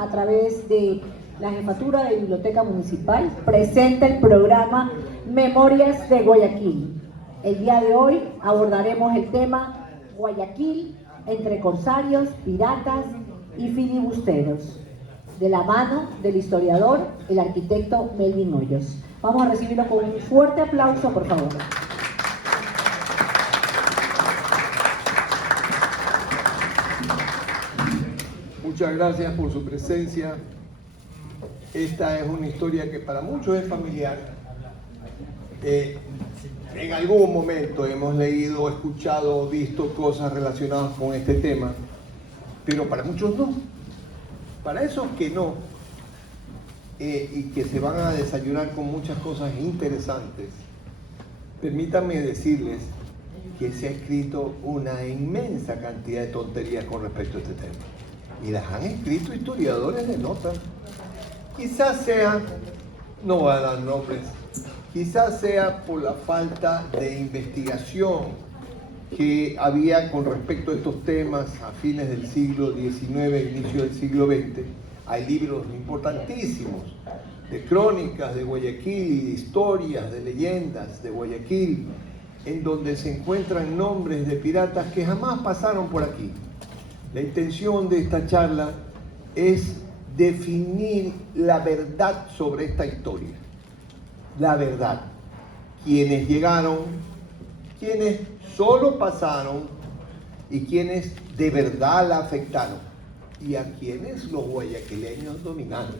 a través de la Jefatura de Biblioteca Municipal, presenta el programa Memorias de Guayaquil. El día de hoy abordaremos el tema Guayaquil entre corsarios, piratas y filibusteros, de la mano del historiador, el arquitecto Melvin Hoyos. Vamos a recibirlo con un fuerte aplauso, por favor. Muchas gracias por su presencia. Esta es una historia que para muchos es familiar. En algún momento hemos leído, escuchado, visto cosas relacionadas con este tema, pero para muchos no. Para esos que no, y que se van a desayunar con muchas cosas interesantes, permítanme decirles que se ha escrito una inmensa cantidad de tonterías con respecto a este tema. Y las han escrito historiadores de nota. Quizás sea, no voy a dar nombres, quizás sea por la falta de investigación que había con respecto a estos temas a fines del siglo XIX, inicio del siglo XX. Hay libros importantísimos de crónicas de Guayaquil, de historias, de leyendas de Guayaquil, en donde se encuentran nombres de piratas que jamás pasaron por aquí. La intención de esta charla es definir la verdad sobre esta historia. La verdad. Quienes llegaron, quienes solo pasaron y quienes de verdad la afectaron. Y a quienes los guayaquileños dominaron.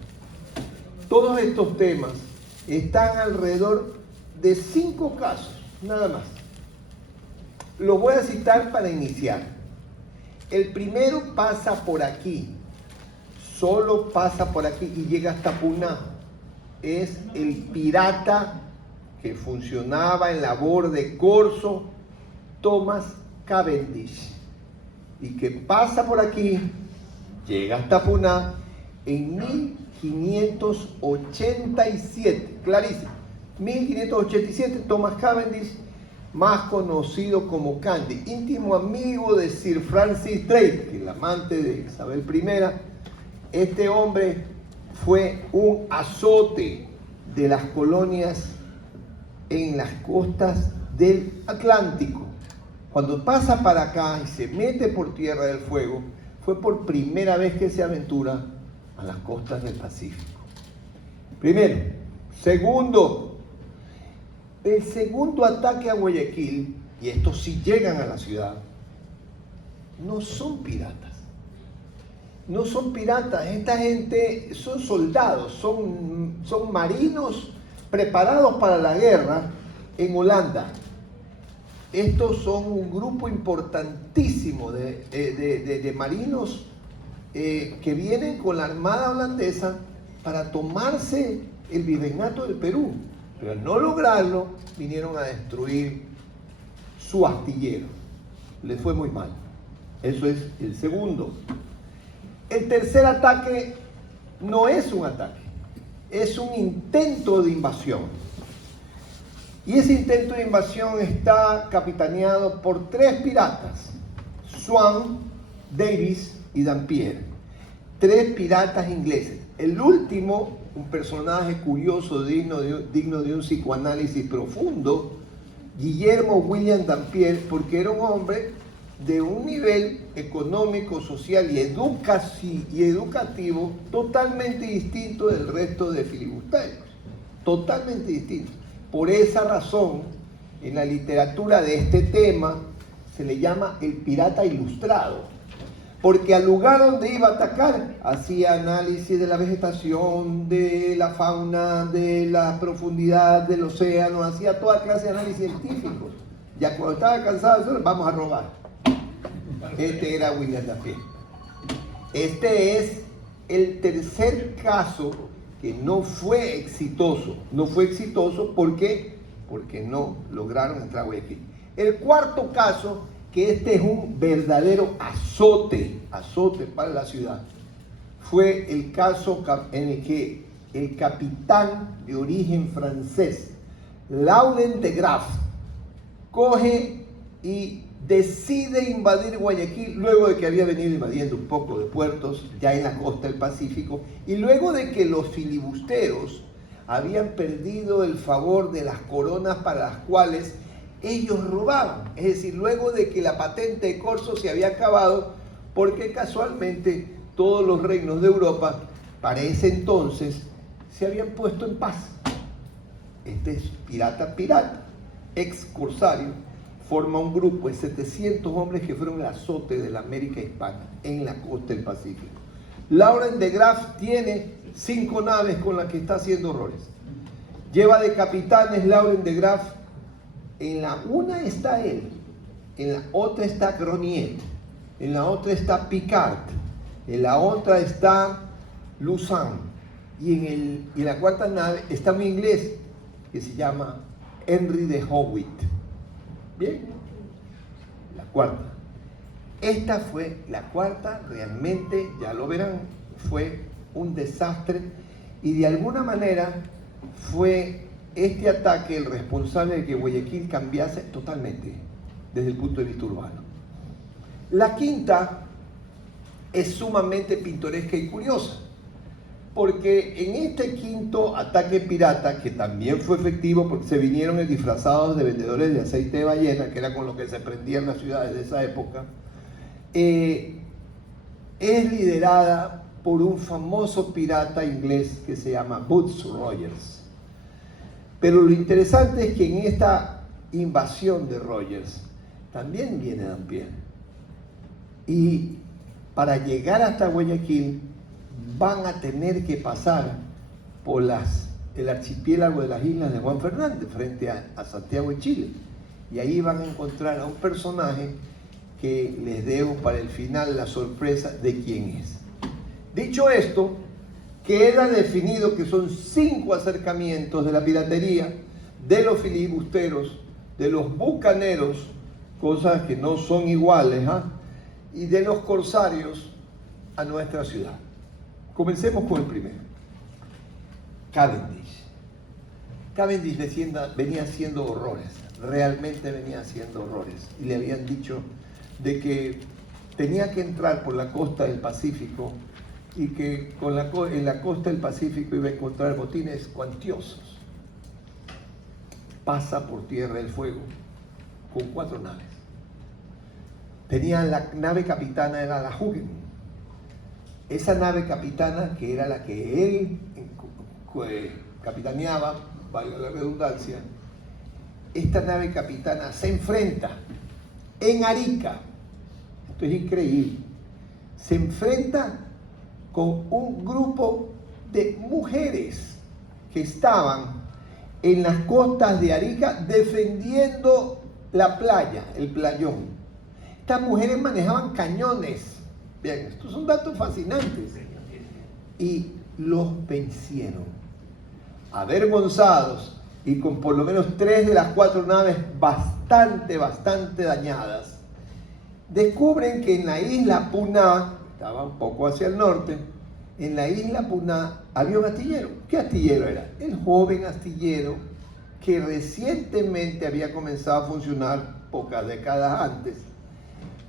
Todos estos temas están alrededor de 5 casos, nada más. Los voy a citar para iniciar. El primero pasa por aquí, solo pasa por aquí y llega hasta Puná. Es el pirata que funcionaba en labor de corso, Thomas Cavendish, y que pasa por aquí, llega hasta Puná en 1587, clarísimo, 1587, Thomas Cavendish, más conocido como Candy, íntimo amigo de Sir Francis Drake, el amante de Isabel I. Este hombre fue un azote de las colonias en las costas del Atlántico. Cuando pasa para acá y se mete por Tierra del Fuego, fue por primera vez que se aventura a las costas del Pacífico. Primero. Segundo, el segundo ataque a Guayaquil, y estos sí llegan a la ciudad, no son piratas. No son piratas, esta gente son soldados, son marinos preparados para la guerra en Holanda. Estos son un grupo importantísimo de marinos que vienen con la armada holandesa para tomarse el virreinato del Perú. Pero al no lograrlo, vinieron a destruir su astillero. Les fue muy mal. Eso es el segundo. El tercer ataque no es un ataque, es un intento de invasión. Y ese intento de invasión está capitaneado por 3 piratas, Swan, Davis y Dampier. 3 piratas ingleses. El último, un personaje curioso, digno de un psicoanálisis profundo, Guillermo William Dampier, porque era un hombre de un nivel económico, social y educativo totalmente distinto del resto de filibusteros, totalmente distinto. Por esa razón, en la literatura de este tema se le llama el pirata ilustrado, porque al lugar donde iba a atacar hacía análisis de la vegetación, de la fauna, de la profundidad del océano, hacía toda clase de análisis científicos. Ya cuando estaba cansado de eso, vamos a robar. Este era William Dampier. Este es el tercer caso que no fue exitoso. No fue exitoso, ¿por qué? Porque no lograron entrar a Guayaquil. El cuarto caso, que este es un verdadero azote para la ciudad, fue el caso en el que el capitán de origen francés, Laurent de Graff, coge y decide invadir Guayaquil luego de que había venido invadiendo un poco de puertos ya en la costa del Pacífico y luego de que los filibusteros habían perdido el favor de las coronas para las cuales ellos robaban. Es decir, luego de que la patente de corso se había acabado porque casualmente todos los reinos de Europa para ese entonces se habían puesto en paz. Este es pirata, ex corsario, forma un grupo de 700 hombres que fueron el azote de la América Hispana en la costa del Pacífico. Laurent de Graaf tiene 5 naves con las que está haciendo horrores. Lleva de capitanes Laurent de Graaf. En la una está él, en la otra está Gronier, en la otra está Picard, en la otra está Luzán y en la cuarta nave está un inglés que se llama Henry de Howitt. Bien, la cuarta. Esta fue la cuarta, realmente, ya lo verán, fue un desastre y de alguna manera fue este ataque el responsable de que Guayaquil cambiase totalmente desde el punto de vista urbano. La quinta es sumamente pintoresca y curiosa, porque en este quinto ataque pirata, que también fue efectivo porque se vinieron disfrazados de vendedores de aceite de ballena, que era con lo que se prendían las ciudades de esa época, es liderada por un famoso pirata inglés que se llama Boots Rogers. Pero lo interesante es que en esta invasión de Rogers también viene Dampier. Y para llegar hasta Guayaquil van a tener que pasar por el archipiélago de las islas de Juan Fernández frente a Santiago de Chile. Y ahí van a encontrar a un personaje que les dejo para el final la sorpresa de quién es. Dicho esto, queda definido que son 5 acercamientos de la piratería, de los filibusteros, de los bucaneros, cosas que no son iguales, y de los corsarios a nuestra ciudad. Comencemos con el primero. Cavendish. Cavendish venía haciendo horrores, realmente venía haciendo horrores, y le habían dicho de que tenía que entrar por la costa del Pacífico y que en la costa del Pacífico iba a encontrar botines cuantiosos. Pasa por Tierra del Fuego con 4 naves. Tenía la nave capitana, era la Huguen. Esa nave capitana, que era la que él capitaneaba, valga la redundancia, esta nave capitana se enfrenta en Arica. Esto es increíble. Se enfrenta con un grupo de mujeres que estaban en las costas de Arica defendiendo la playa, el playón. Estas mujeres manejaban cañones. Bien, estos son datos fascinantes. Y los vencieron. Avergonzados y con por lo menos 3 de las 4 naves bastante dañadas, descubren que en la isla Puná, estaba un poco hacia el norte, en la isla Puná había un astillero. ¿Qué astillero era? El joven astillero que recientemente había comenzado a funcionar pocas décadas antes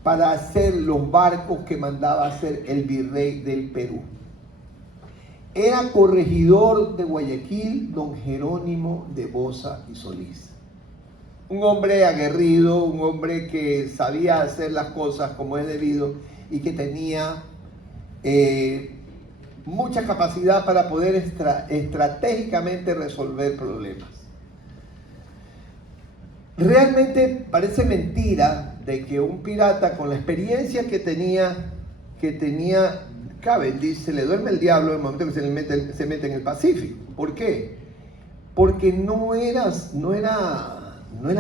para hacer los barcos que mandaba hacer el virrey del Perú. Era corregidor de Guayaquil, don Jerónimo de Boza y Solís. Un hombre aguerrido, un hombre que sabía hacer las cosas como es debido y que tenía mucha capacidad para poder estratégicamente resolver problemas. Realmente parece mentira de que un pirata con la experiencia que tenía Cavendish, se le duerme el diablo en el momento que se mete en el Pacífico. ¿Por qué? Porque no era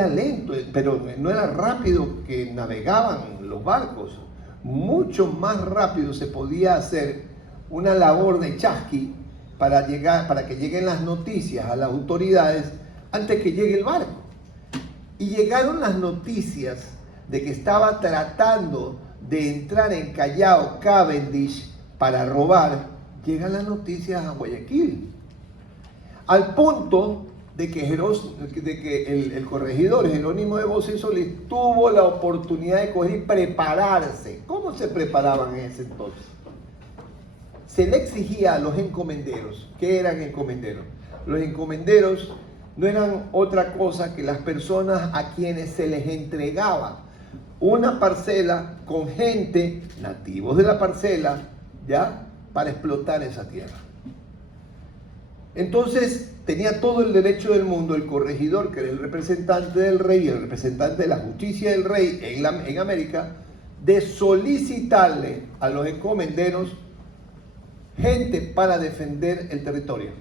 lento, pero no era rápido que navegaban los barcos. Mucho más rápido se podía hacer una labor de chasqui para que lleguen las noticias a las autoridades antes que llegue el barco. Y llegaron las noticias de que estaba tratando de entrar en Callao Cavendish para robar. Llegan las noticias a Guayaquil, al punto de que el corregidor Jerónimo de Bossi Solís tuvo la oportunidad de coger y prepararse. ¿Cómo se preparaban en ese entonces? Se le exigía a los encomenderos. ¿Qué eran encomenderos? Los encomenderos no eran otra cosa que las personas a quienes se les entregaba una parcela con gente, nativos de la parcela, ¿ya?, para explotar esa tierra. Entonces tenía todo el derecho del mundo el corregidor, que era el representante del rey, el representante de la justicia del rey en América, de solicitarle a los encomenderos gente para defender el territorio.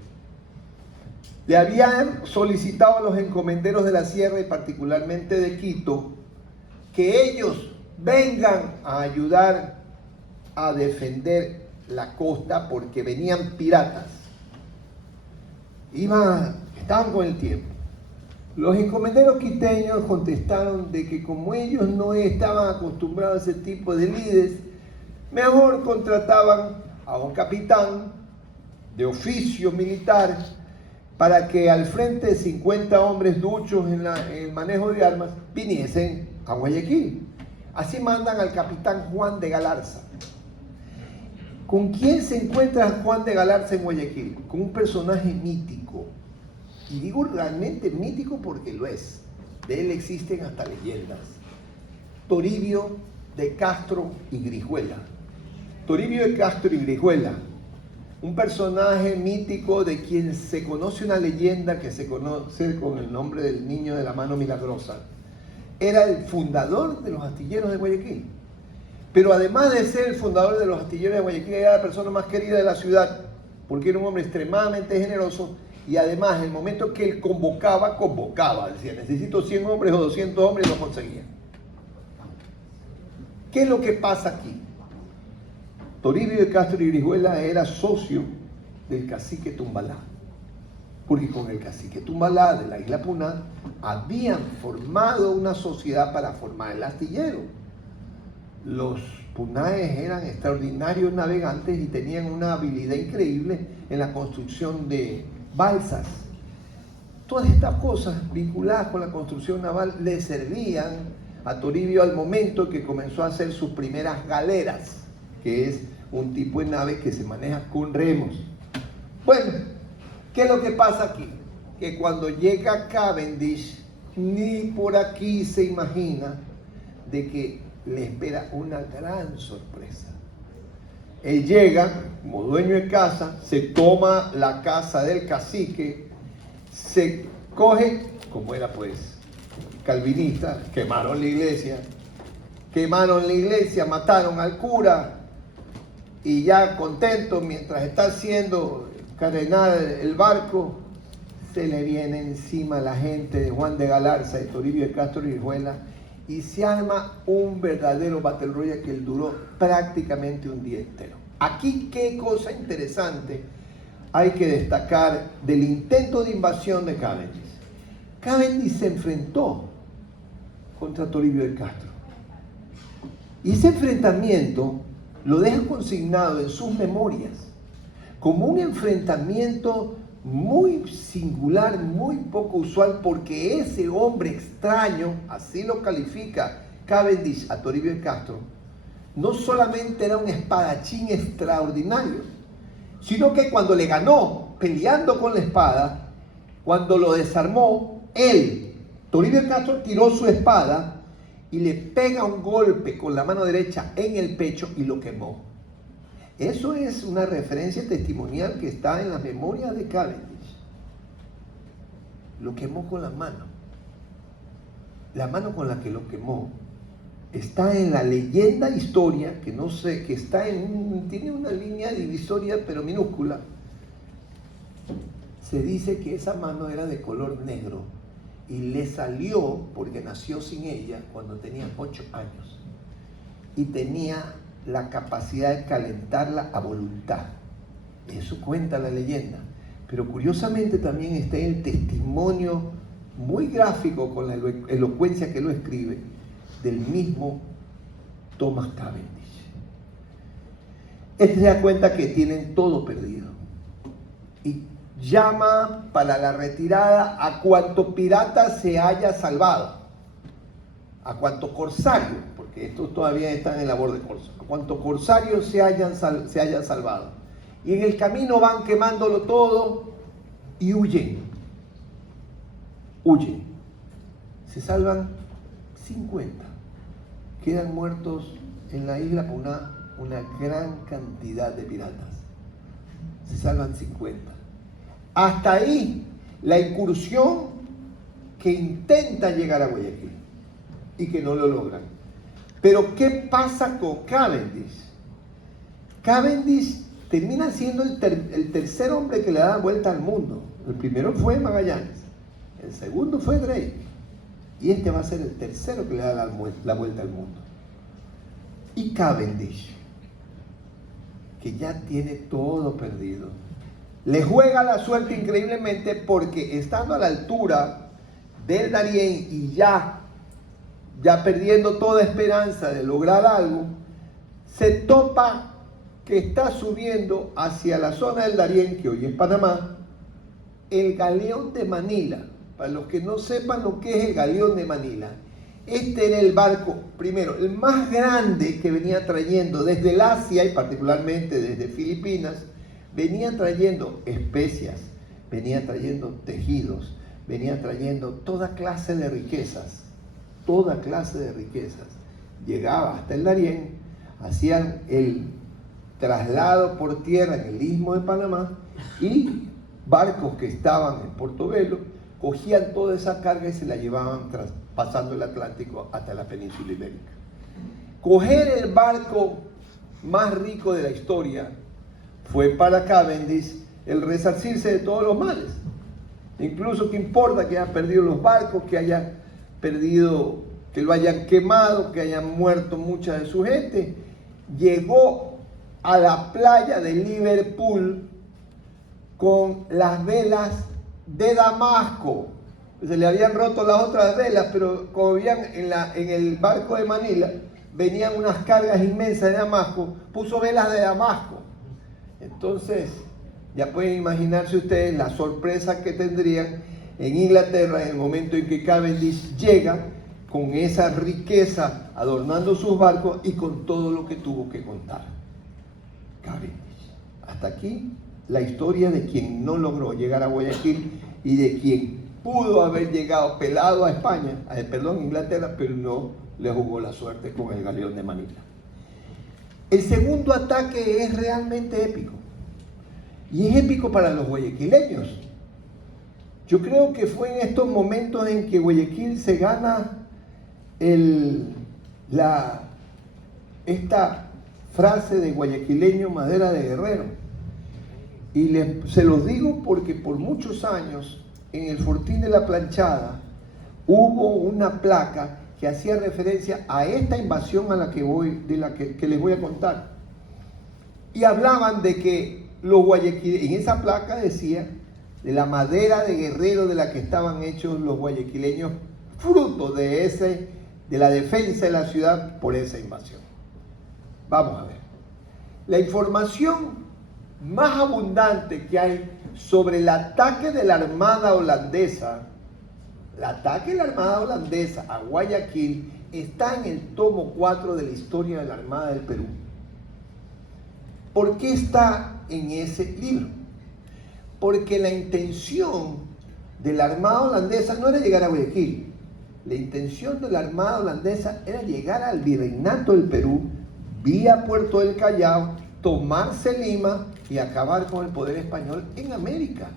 Le habían solicitado a los encomenderos de la sierra y particularmente de Quito que ellos vengan a ayudar a defender la costa porque venían piratas. Estaban con el tiempo. Los encomenderos quiteños contestaron de que como ellos no estaban acostumbrados a ese tipo de lides, mejor contrataban a un capitán de oficio militar para que al frente de 50 hombres duchos en el manejo de armas viniesen a Guayaquil. Así mandan al capitán Juan de Galarza. ¿Con quién se encuentra Juan de Galarza en Guayaquil? Con un personaje mítico. Y digo realmente mítico porque lo es. De él existen hasta leyendas. Toribio de Castro y Grijuela. Toribio de Castro y Grijuela, un personaje mítico de quien se conoce una leyenda que se conoce con el nombre del niño de la mano milagrosa. Era el fundador de los astilleros de Guayaquil. Pero además de ser el fundador de los astilleros de Guayaquil, era la persona más querida de la ciudad, porque era un hombre extremadamente generoso y además en el momento que él convocaba, decía, necesito 100 hombres o 200 hombres, y lo conseguía. ¿Qué es lo que pasa aquí? Toribio de Castro y Grijuela era socio del cacique Tumbalá, porque con el cacique Tumbalá de la isla Puná habían formado una sociedad para formar el astillero. Los punáes eran extraordinarios navegantes y tenían una habilidad increíble en la construcción de balsas. Todas estas cosas vinculadas con la construcción naval le servían a Toribio al momento que comenzó a hacer sus primeras galeras, que es un tipo de nave que se maneja con remos. Bueno, ¿qué es lo que pasa aquí? Que cuando llega Cavendish, ni por aquí se imagina de que le espera una gran sorpresa. Él llega como dueño de casa, se toma la casa del cacique, se coge, como era pues calvinista, quemaron la iglesia, mataron al cura y ya contento, mientras está haciendo carenar el barco, se le viene encima la gente de Juan de Galarza, de Toribio de Castro y Grijuela, y se arma un verdadero Battle Royale que duró prácticamente un día entero. Aquí, qué cosa interesante hay que destacar del intento de invasión de Cavendish. Cavendish se enfrentó contra Toribio de Castro. Y ese enfrentamiento lo deja consignado en sus memorias como un enfrentamiento muy singular, muy poco usual, porque ese hombre extraño, así lo califica Cavendish a Toribio de Castro, no solamente era un espadachín extraordinario, sino que cuando le ganó peleando con la espada, cuando lo desarmó, él, Toribio de Castro, tiró su espada y le pega un golpe con la mano derecha en el pecho y lo quemó. Eso es una referencia testimonial que está en las memorias de Cavendish. Lo quemó con la mano. La mano con la que lo quemó está en la leyenda historia, que no sé, que está tiene una línea divisoria pero minúscula. Se dice que esa mano era de color negro y le salió porque nació sin ella cuando tenía 8 años y tenía la capacidad de calentarla a voluntad. Eso cuenta la leyenda. Pero curiosamente también está el testimonio muy gráfico con la elocuencia que lo escribe del mismo Thomas Cavendish. Él se da cuenta que tienen todo perdido. Y llama para la retirada a cuanto pirata se haya salvado, a cuanto corsario, porque estos todavía están en labor de corso, a cuanto corsario se hayan salvado. Y en el camino van quemándolo todo y huyen. Se salvan 50. Quedan muertos en la isla por una gran cantidad de piratas. Se salvan 50. Hasta ahí la incursión que intenta llegar a Guayaquil y que no lo logran. Pero ¿qué pasa con Cavendish? Cavendish termina siendo el tercer hombre que le da vuelta al mundo. El primero fue Magallanes, el segundo fue Drake, y este va a ser el tercero que le da la vuelta al mundo. Y Cavendish, que ya tiene todo perdido, le juega la suerte increíblemente, porque estando a la altura del Darién y ya perdiendo toda esperanza de lograr algo, se topa que está subiendo hacia la zona del Darién, que hoy es Panamá, el galeón de Manila. Para los que no sepan lo que es el galeón de Manila, este era el barco, primero, el más grande que venía trayendo desde el Asia y particularmente desde Filipinas. Venía trayendo especias, venía trayendo tejidos, venía trayendo toda clase de riquezas, Llegaba hasta el Darién, hacían el traslado por tierra en el Istmo de Panamá, y barcos que estaban en Portobelo cogían toda esa carga y se la llevaban pasando el Atlántico hasta la península ibérica. Coger el barco más rico de la historia fue para Cavendish el resarcirse de todos los males. Incluso, ¿qué importa que hayan perdido los barcos, que hayan perdido, que lo hayan quemado, que hayan muerto mucha de su gente? Llegó a la playa de Liverpool con las velas de Damasco. Se le habían roto las otras velas, pero como veían en el barco de Manila, venían unas cargas inmensas de Damasco, puso velas de Damasco. Entonces, ya pueden imaginarse ustedes la sorpresa que tendrían en Inglaterra en el momento en que Cavendish llega con esa riqueza adornando sus barcos y con todo lo que tuvo que contar. Cavendish. Hasta aquí la historia de quien no logró llegar a Guayaquil y de quien pudo haber llegado pelado a España, Inglaterra, pero no le jugó la suerte con el galeón de Manila. El segundo ataque es realmente épico, y es épico para los guayaquileños. Yo creo que fue en estos momentos en que Guayaquil se gana esta frase de guayaquileño madera de guerrero. Y se los digo porque por muchos años en el Fortín de la Planchada hubo una placa que hacía referencia a esta invasión a la que les voy a contar. Y hablaban de que los guayaquileños, en esa placa decía de la madera de guerrero de la que estaban hechos los guayaquileños, fruto de la defensa de la ciudad por esa invasión. Vamos a ver. La información más abundante que hay sobre el ataque de la Armada holandesa, a Guayaquil, está en el tomo 4 de la historia de la Armada del Perú. ¿Por qué está en ese libro? Porque la intención de la Armada holandesa no era llegar a Guayaquil. La intención de la Armada holandesa era llegar al Virreinato del Perú, vía Puerto del Callao, tomarse Lima y acabar con el poder español en América.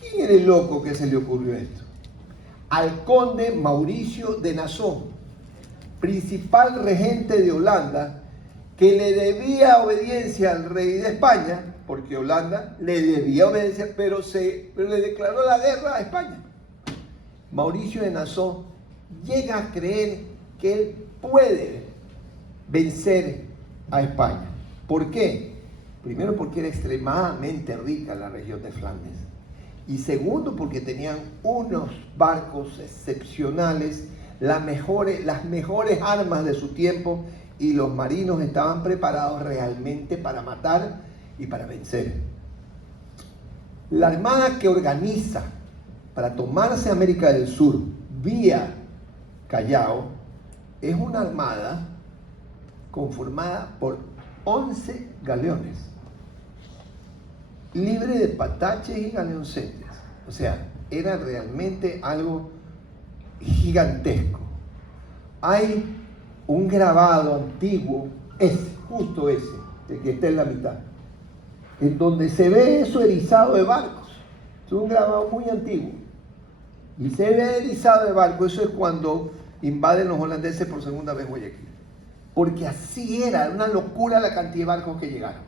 ¿Quién era el loco que se le ocurrió esto? Al conde Mauricio de Nassau, principal regente de Holanda, que le debía obediencia al rey de España, porque Holanda le debía obediencia, pero le declaró la guerra a España. Mauricio de Nassau llega a creer que él puede vencer a España. ¿Por qué? Primero, porque era extremadamente rica la región de Flandes. Y segundo, porque tenían unos barcos excepcionales, las mejores armas de su tiempo, y los marinos estaban preparados realmente para matar y para vencer. La armada que organiza para tomarse América del Sur vía Callao es una armada conformada por 11 galeones, libre de pataches y galeoncetes. O sea, era realmente algo gigantesco. Hay un grabado antiguo, justo ese, el que está en la mitad, en donde se ve eso erizado de barcos. Es un grabado muy antiguo. Y se ve erizado de barcos. Eso es cuando invaden los holandeses por segunda vez Guayaquil. Porque así era una locura la cantidad de barcos que llegaron.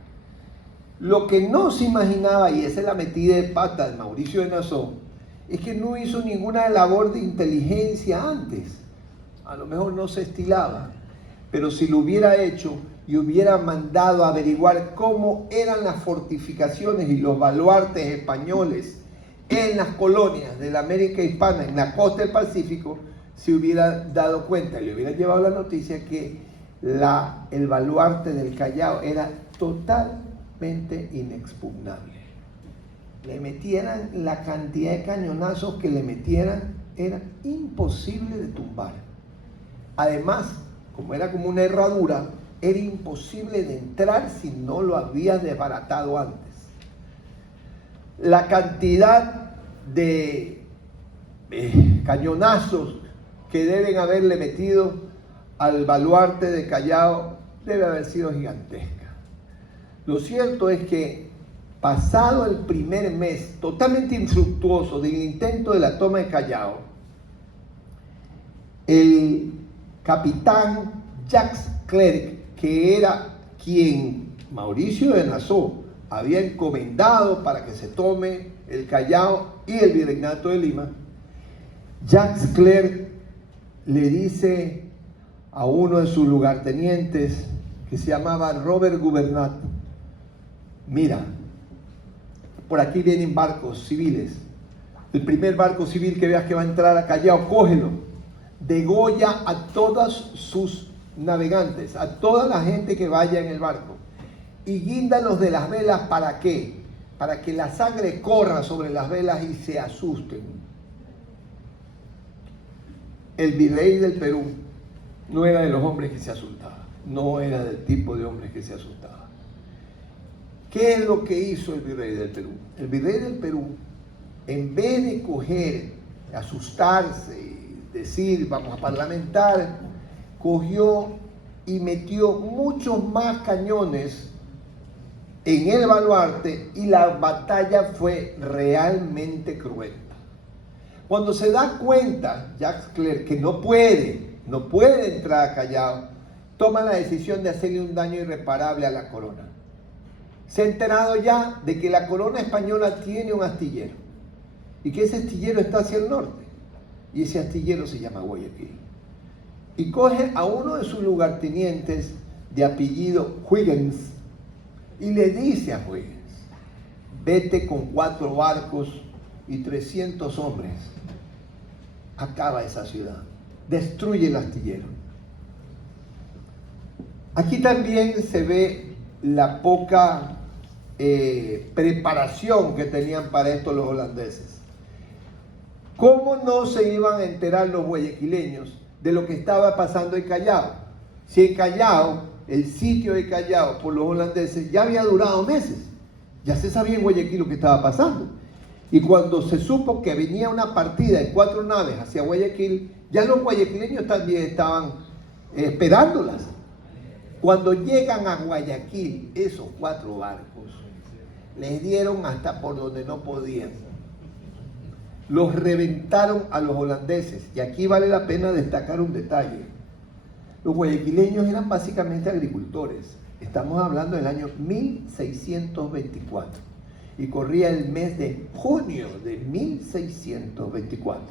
Lo que no se imaginaba, y esa es la metida de pata de Mauricio de Nassau, es que no hizo ninguna labor de inteligencia antes. A lo mejor no se estilaba, pero si lo hubiera hecho y hubiera mandado a averiguar cómo eran las fortificaciones y los baluartes españoles en las colonias de la América Hispana, en la costa del Pacífico, se hubiera dado cuenta y le hubiera llevado la noticia que el baluarte del Callao era totalmente inexpugnable. Le metieran la cantidad de cañonazos que le metieran, era imposible de tumbar. Además, como era como una herradura, era imposible de entrar si no lo había desbaratado antes. La cantidad de cañonazos que deben haberle metido al baluarte de Callao debe haber sido gigantesca. Lo cierto es que pasado el primer mes totalmente infructuoso del intento de la toma de Callao, el capitán Jacques Clerc, que era quien Mauricio de Nassau había encomendado para que se tome el Callao y el virreinato de Lima, Jacques Clerc le dice a uno de sus lugartenientes, que se llamaba Robert Gubernat: mira, por aquí vienen barcos civiles. El primer barco civil que veas que va a entrar a Callao, cógelo, degolla a todos sus navegantes, a toda la gente que vaya en el barco, y guíndalos de las velas. ¿Para qué? Para que la sangre corra sobre las velas y se asusten. El virrey del Perú no era de los hombres que se asustaba, no era del tipo de hombres que se asustaba. ¿Qué es lo que hizo el virrey del Perú? El virrey del Perú, en vez de coger, asustarse y decir vamos a parlamentar, cogió y metió muchos más cañones en el baluarte y la batalla fue realmente cruenta. Cuando se da cuenta Jacques Clerc que no puede entrar a Callao, toma la decisión de hacerle un daño irreparable a la corona. Se ha enterado ya de que la corona española tiene un astillero y que ese astillero está hacia el norte, y ese astillero se llama Guayaquil. Y coge a uno de sus lugartenientes de apellido Huygens y le dice a Huygens: vete con 4 barcos y 300 hombres, acaba esa ciudad, destruye el astillero. Aquí también se ve la poca preparación que tenían para esto los holandeses. ¿Cómo no se iban a enterar los guayaquileños de lo que estaba pasando en Callao? Si en Callao, el sitio de Callao por los holandeses ya había durado meses, ya se sabía en Guayaquil lo que estaba pasando. Y cuando se supo que venía una partida de 4 naves hacia Guayaquil, ya los guayaquileños también estaban esperándolas. Cuando llegan a Guayaquil, esos 4 barcos les dieron hasta por donde no podían. Los reventaron a los holandeses. Y aquí vale la pena destacar un detalle. Los guayaquileños eran básicamente agricultores. Estamos hablando del año 1624. Y corría el mes de junio de 1624.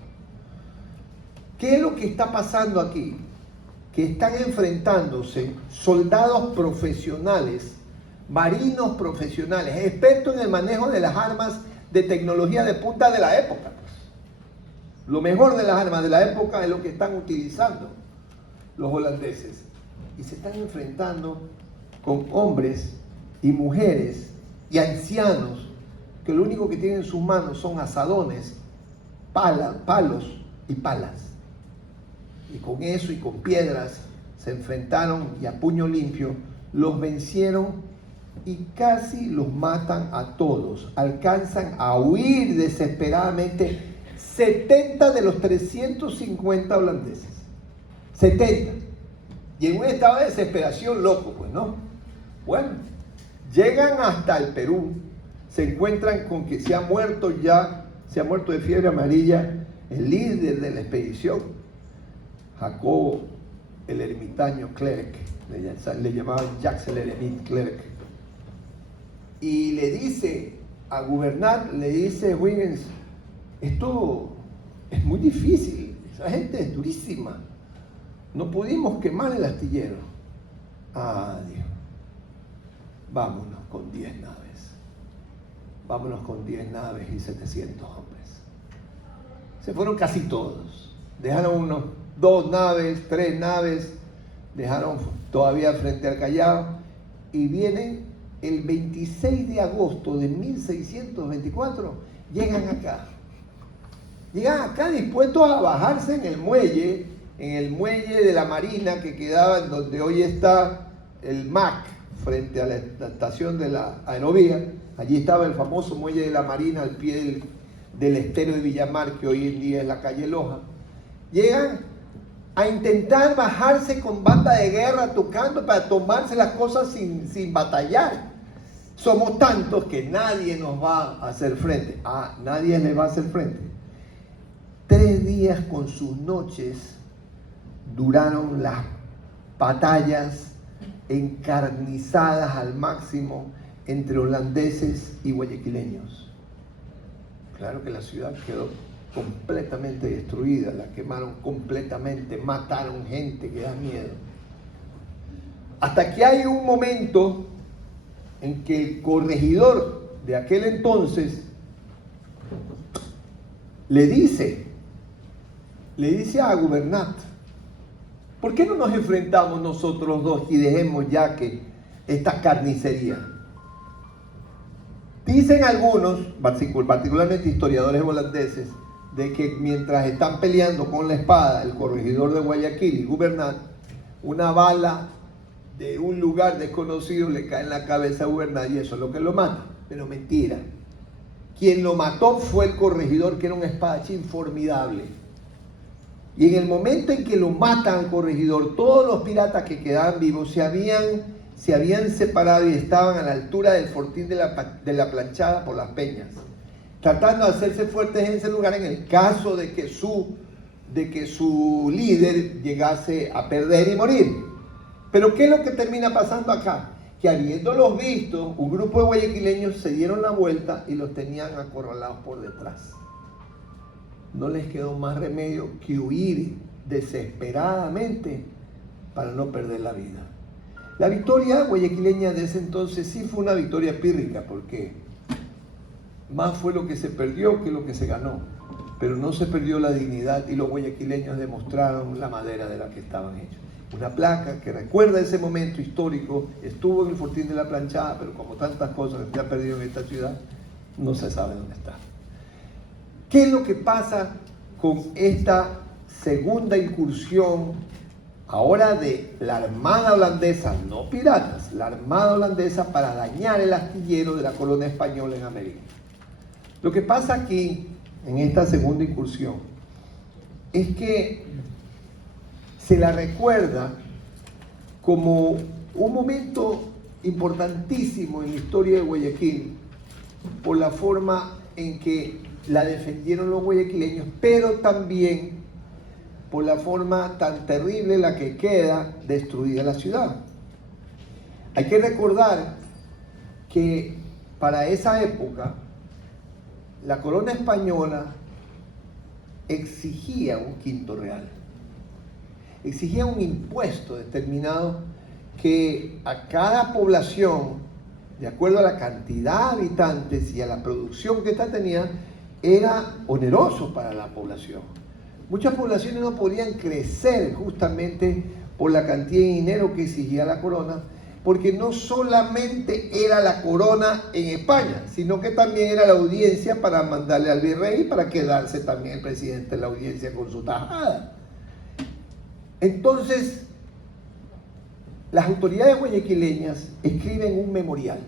¿Qué es lo que está pasando aquí? Que están enfrentándose soldados profesionales, marinos profesionales, expertos en el manejo de las armas de tecnología de punta de la época. Lo mejor de las armas de la época es lo que están utilizando los holandeses. Y se están enfrentando con hombres y mujeres y ancianos que lo único que tienen en sus manos son azadones, palos y palas. Y con eso y con piedras se enfrentaron y a puño limpio los vencieron y casi los matan a todos. Alcanzan a huir desesperadamente 70 de los 350 holandeses. 70. Y en un estado de desesperación loco, pues, ¿no? Bueno, llegan hasta el Perú, se encuentran con que se ha muerto de fiebre amarilla el líder de la expedición, Jacobo el ermitaño Clerc, le llamaban Jacques el eremite Clerc. Y le dice a Gouvernat, le dice Huygens, esto es muy difícil, esa gente es durísima, no pudimos quemar el astillero. Dios, vámonos con 10 naves y 700 hombres. Se fueron casi todos, dejaron unos 2 naves, 3 naves, dejaron todavía frente al Callao y vienen el 26 de agosto de 1624, llegan acá dispuestos a bajarse en el muelle de la Marina que quedaba en donde hoy está el MAC, frente a la estación de la aerovía. Allí estaba el famoso muelle de la Marina al pie del estero de Villamar, que hoy en día es la calle Loja. Llegan a intentar bajarse con banda de guerra tocando para tomarse las cosas sin batallar. Somos tantos que nadie nos va a hacer frente. Nadie les va a hacer frente. 3 días con sus noches duraron las batallas encarnizadas al máximo entre holandeses y guayaquileños. Claro que la ciudad quedó completamente destruida, la quemaron completamente, mataron gente que da miedo. Hasta que hay un momento en que el corregidor de aquel entonces le dice a Gouvernat, ¿por qué no nos enfrentamos nosotros dos y dejemos ya que esta carnicería? Dicen algunos, particularmente historiadores holandeses, de que mientras están peleando con la espada el corregidor de Guayaquil y Gouvernat, una bala de un lugar desconocido le cae en la cabeza a Gouvernat y eso es lo que lo mata. Pero mentira. Quien lo mató fue el corregidor, que era un espadachín formidable. Y en el momento en que lo matan al corregidor, todos los piratas que quedaban vivos se habían separado y estaban a la altura del fortín de la Planchada por las peñas, tratando de hacerse fuertes en ese lugar en el caso de que su líder llegase a perder y morir. Pero ¿qué es lo que termina pasando acá? Que habiéndolos visto, un grupo de guayaquileños se dieron la vuelta y los tenían acorralados por detrás. No les quedó más remedio que huir desesperadamente para no perder la vida. La victoria guayaquileña de ese entonces sí fue una victoria pírrica, porque más fue lo que se perdió que lo que se ganó, pero no se perdió la dignidad y los guayaquileños demostraron la madera de la que estaban hechos. Una placa que recuerda ese momento histórico, estuvo en el Fortín de la Planchada, pero como tantas cosas que se han perdido en esta ciudad, no se sabe dónde está. ¿Qué es lo que pasa con esta segunda incursión ahora de la Armada holandesa, no piratas, la Armada holandesa para dañar el astillero de la colonia española en América? Lo que pasa aquí, en esta segunda incursión, es que se la recuerda como un momento importantísimo en la historia de Guayaquil por la forma en que la defendieron los guayaquileños, pero también por la forma tan terrible en la que queda destruida la ciudad. Hay que recordar que para esa época la corona española exigía un quinto real, exigía un impuesto determinado que a cada población, de acuerdo a la cantidad de habitantes y a la producción que ésta tenía, era oneroso para la población. Muchas poblaciones no podían crecer justamente por la cantidad de dinero que exigía la corona, porque no solamente era la corona en España, sino que también era la audiencia para mandarle al virrey para quedarse también el presidente en la audiencia con su tajada. Entonces, las autoridades guayaquileñas escriben un memorial.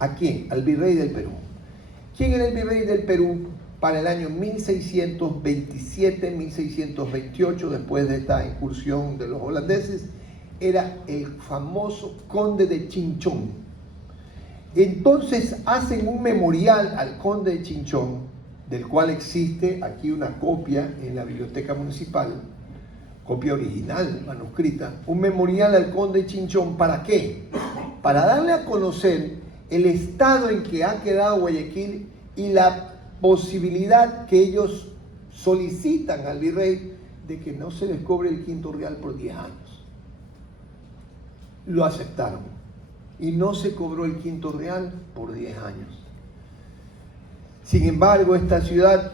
¿A quién? Al virrey del Perú. ¿Quién era el virrey del Perú para el año 1627-1628, después de esta incursión de los holandeses? Era el famoso conde de Chinchón. Entonces hacen un memorial al conde de Chinchón, del cual existe aquí una copia en la biblioteca municipal, copia original, manuscrita, un memorial al conde de Chinchón. ¿Para qué? Para darle a conocer el estado en que ha quedado Guayaquil y la posibilidad que ellos solicitan al virrey de que no se les cobre el quinto real por 10 años. Lo aceptaron y no se cobró el quinto real por 10 años. Sin embargo, esta ciudad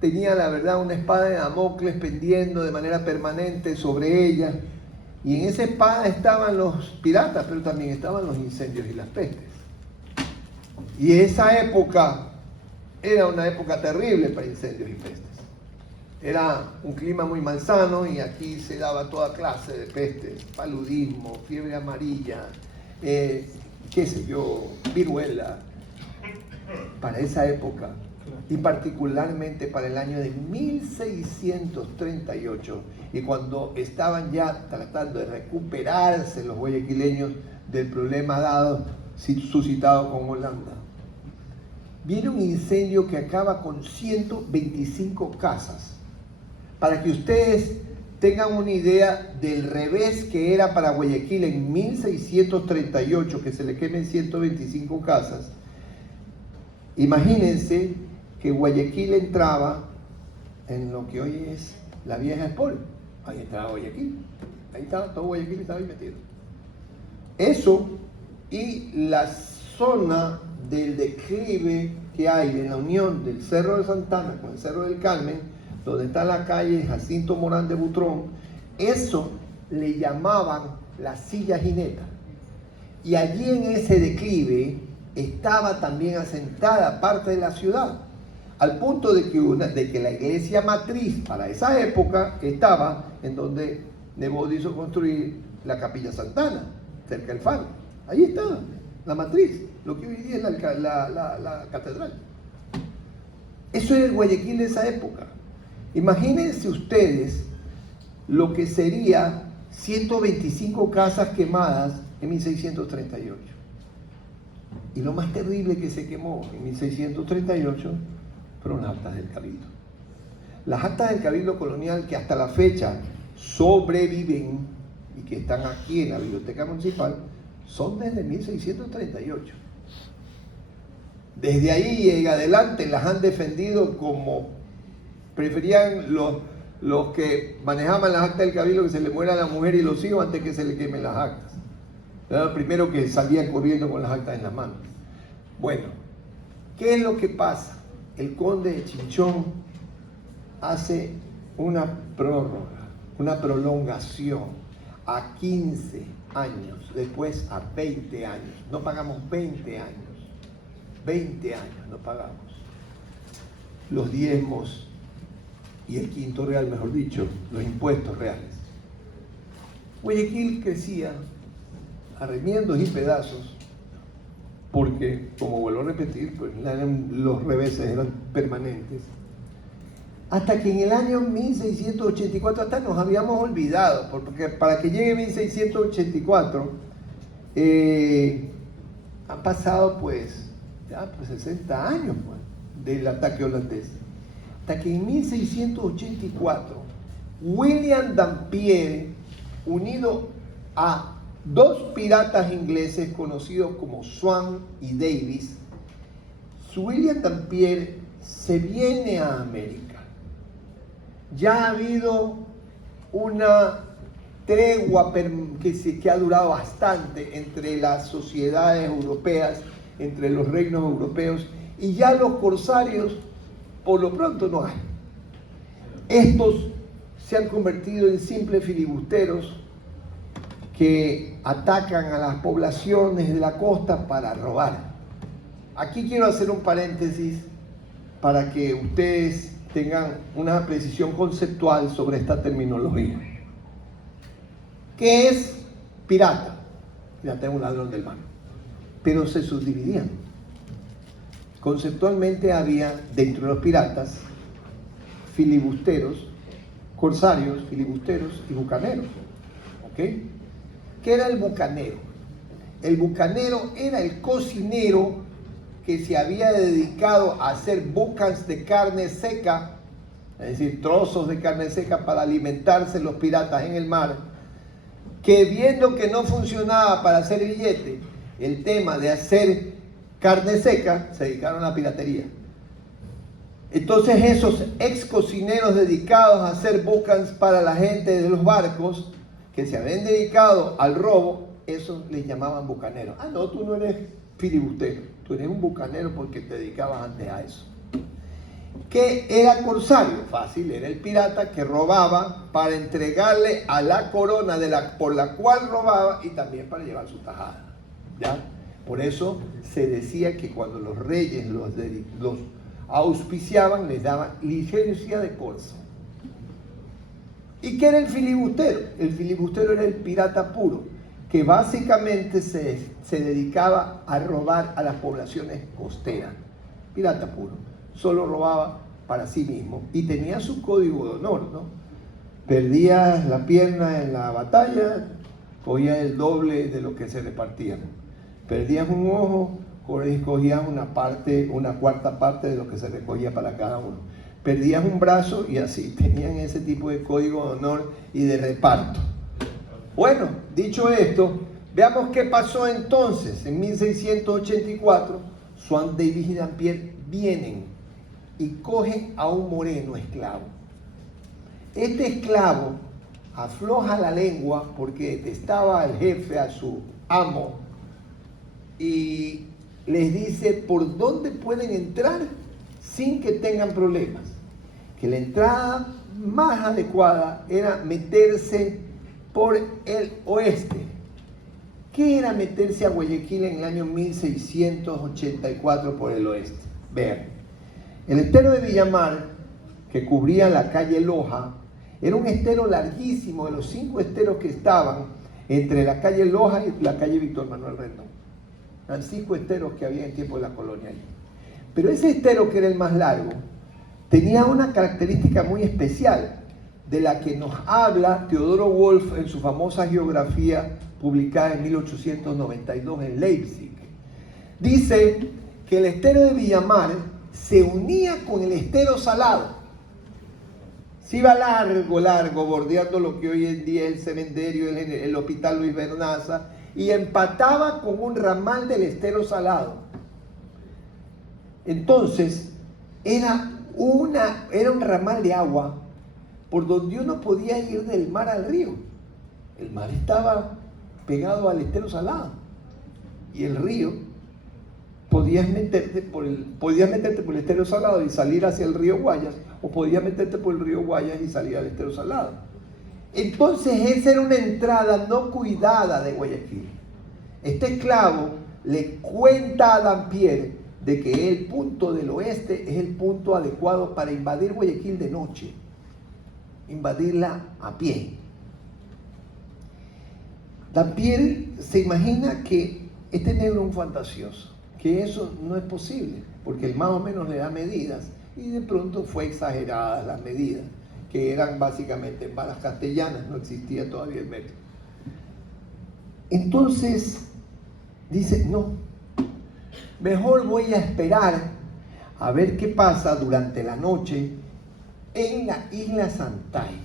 tenía, la verdad, una espada de Damocles pendiendo de manera permanente sobre ella, y en esa espada estaban los piratas, pero también estaban los incendios y las pestes. Y esa época era una época terrible para incendios y pestes. Era un clima muy malsano y aquí se daba toda clase de pestes, paludismo, fiebre amarilla, qué sé yo, viruela. Para esa época, y particularmente para el año de 1638, y cuando estaban ya tratando de recuperarse los guayaquileños del problema dado, suscitado con Holanda, viene un incendio que acaba con 125 casas. Para que ustedes tengan una idea del revés que era para Guayaquil en 1638, que se le quemen 125 casas, imagínense que Guayaquil entraba en lo que hoy es la vieja Espol. Ahí entraba Guayaquil. Ahí estaba, todo Guayaquil estaba ahí metido. Eso y la zona del declive que hay en la unión del Cerro de Santana con el Cerro del Carmen, donde está la calle Jacinto Morán de Butrón, eso le llamaban la Silla Jineta. Y allí en ese declive estaba también asentada parte de la ciudad, al punto de que la iglesia matriz para esa época estaba en donde Nebot hizo construir la Capilla Santana, cerca del Faro. Ahí estaba la matriz, lo que hoy día es la catedral. Eso era el Guayaquil de esa época. Imagínense ustedes lo que sería 125 casas quemadas en 1638. Y lo más terrible que se quemó en 1638 fueron las actas del Cabildo. Las actas del Cabildo Colonial, que hasta la fecha sobreviven y que están aquí en la biblioteca municipal, son desde 1638. Desde ahí en adelante las han defendido como preferían los que manejaban las actas del Cabildo, que se le muera a la mujer y los hijos antes que se le quemen las actas. Era lo primero que salían corriendo con las actas en las manos. Bueno, ¿qué es lo que pasa? El conde de Chinchón hace una prórroga, una prolongación a 15 años, después a 20 años. No pagamos 20 años. 20 años no pagamos. Los diezmos y el quinto real, mejor dicho, los impuestos reales. Guayaquil crecía a remiendos y pedazos, porque, como vuelvo a repetir, pues los reveses eran permanentes. Hasta que en el año 1684, hasta nos habíamos olvidado, porque para que llegue 1684, han pasado pues ya 60 años pues, del ataque holandés. Hasta que en 1684, William Dampier, unido a dos piratas ingleses conocidos como Swan y Davis, William Dampier se viene a América. Ya ha habido una tregua que ha durado bastante entre las sociedades europeas, entre los reinos europeos, y ya los corsarios por lo pronto no hay. Estos se han convertido en simples filibusteros que atacan a las poblaciones de la costa para robar. Aquí quiero hacer un paréntesis para que ustedes tengan una precisión conceptual sobre esta terminología. ¿Qué es pirata? Pirata es un ladrón del mar. Pero se subdividían. Conceptualmente había dentro de los piratas filibusteros, corsarios, filibusteros y bucaneros. ¿Ok? ¿Qué era el bucanero? El bucanero era el cocinero que se había dedicado a hacer bucans de carne seca, es decir, trozos de carne seca para alimentarse los piratas en el mar, que viendo que no funcionaba para hacer billete el tema de hacer carne seca, se dedicaron a la piratería. Entonces esos ex cocineros dedicados a hacer bucans para la gente de los barcos, que se habían dedicado al robo, esos les llamaban bucaneros. Ah, no, tú no eres filibustero, tú eres un bucanero porque te dedicabas antes a eso. ¿Qué era corsario? Fácil, era el pirata que robaba para entregarle a la corona por la cual robaba y también para llevar su tajada. ¿Ya? Por eso se decía que cuando los reyes los auspiciaban, les daban licencia de corso. ¿Y qué era el filibustero? El filibustero era el pirata puro, que básicamente se dedicaba a robar a las poblaciones costeras. Pirata puro. Solo robaba para sí mismo y tenía su código de honor, ¿no? Perdías la pierna en la batalla, cogías el doble de lo que se repartían. Perdías un ojo, cogías una cuarta parte de lo que se recogía para cada uno. Perdías un brazo y así, tenían ese tipo de código de honor y de reparto. Bueno, dicho esto, veamos qué pasó entonces. En 1684, Swan Davis y Dampier vienen y cogen a un moreno esclavo. Este esclavo afloja la lengua porque detestaba al jefe, a su amo, y les dice por dónde pueden entrar sin que tengan problemas. Que la entrada más adecuada era meterse por el oeste. ¿Qué era meterse a Guayaquil en el año 1684 por el oeste? Vean, el estero de Villamar, que cubría la calle Loja, era un estero larguísimo, de los 5 esteros que estaban entre la calle Loja y la calle Víctor Manuel Rendón. Eran 5 esteros que había en tiempo de la colonia allí. Pero ese estero, que era el más largo, tenía una característica muy especial, de la que nos habla Teodoro Wolff en su famosa geografía publicada en 1892 en Leipzig. Dice que el estero de Villamar se unía con el estero salado. Se iba largo, bordeando lo que hoy en día es el cementerio, el Hospital Luis Bernaza, y empataba con un ramal del estero salado. Entonces, era un ramal de agua por donde uno podía ir del mar al río. El mar estaba pegado al estero salado y el río podías meterte por el estero salado y salir hacia el río Guayas, o podías meterte por el río Guayas y salir al estero salado. Entonces esa era una entrada no cuidada de Guayaquil. Este esclavo le cuenta a Dampier de que el punto del oeste es el punto adecuado para invadir Guayaquil de noche, invadirla a pie. Dampier se imagina que este negro es un fantasioso, que eso no es posible, porque él más o menos le da medidas, y de pronto fue exageradas las medidas, que eran básicamente en varas castellanas, no existía todavía el metro. Entonces dice, no, mejor voy a esperar a ver qué pasa durante la noche en la isla Santay.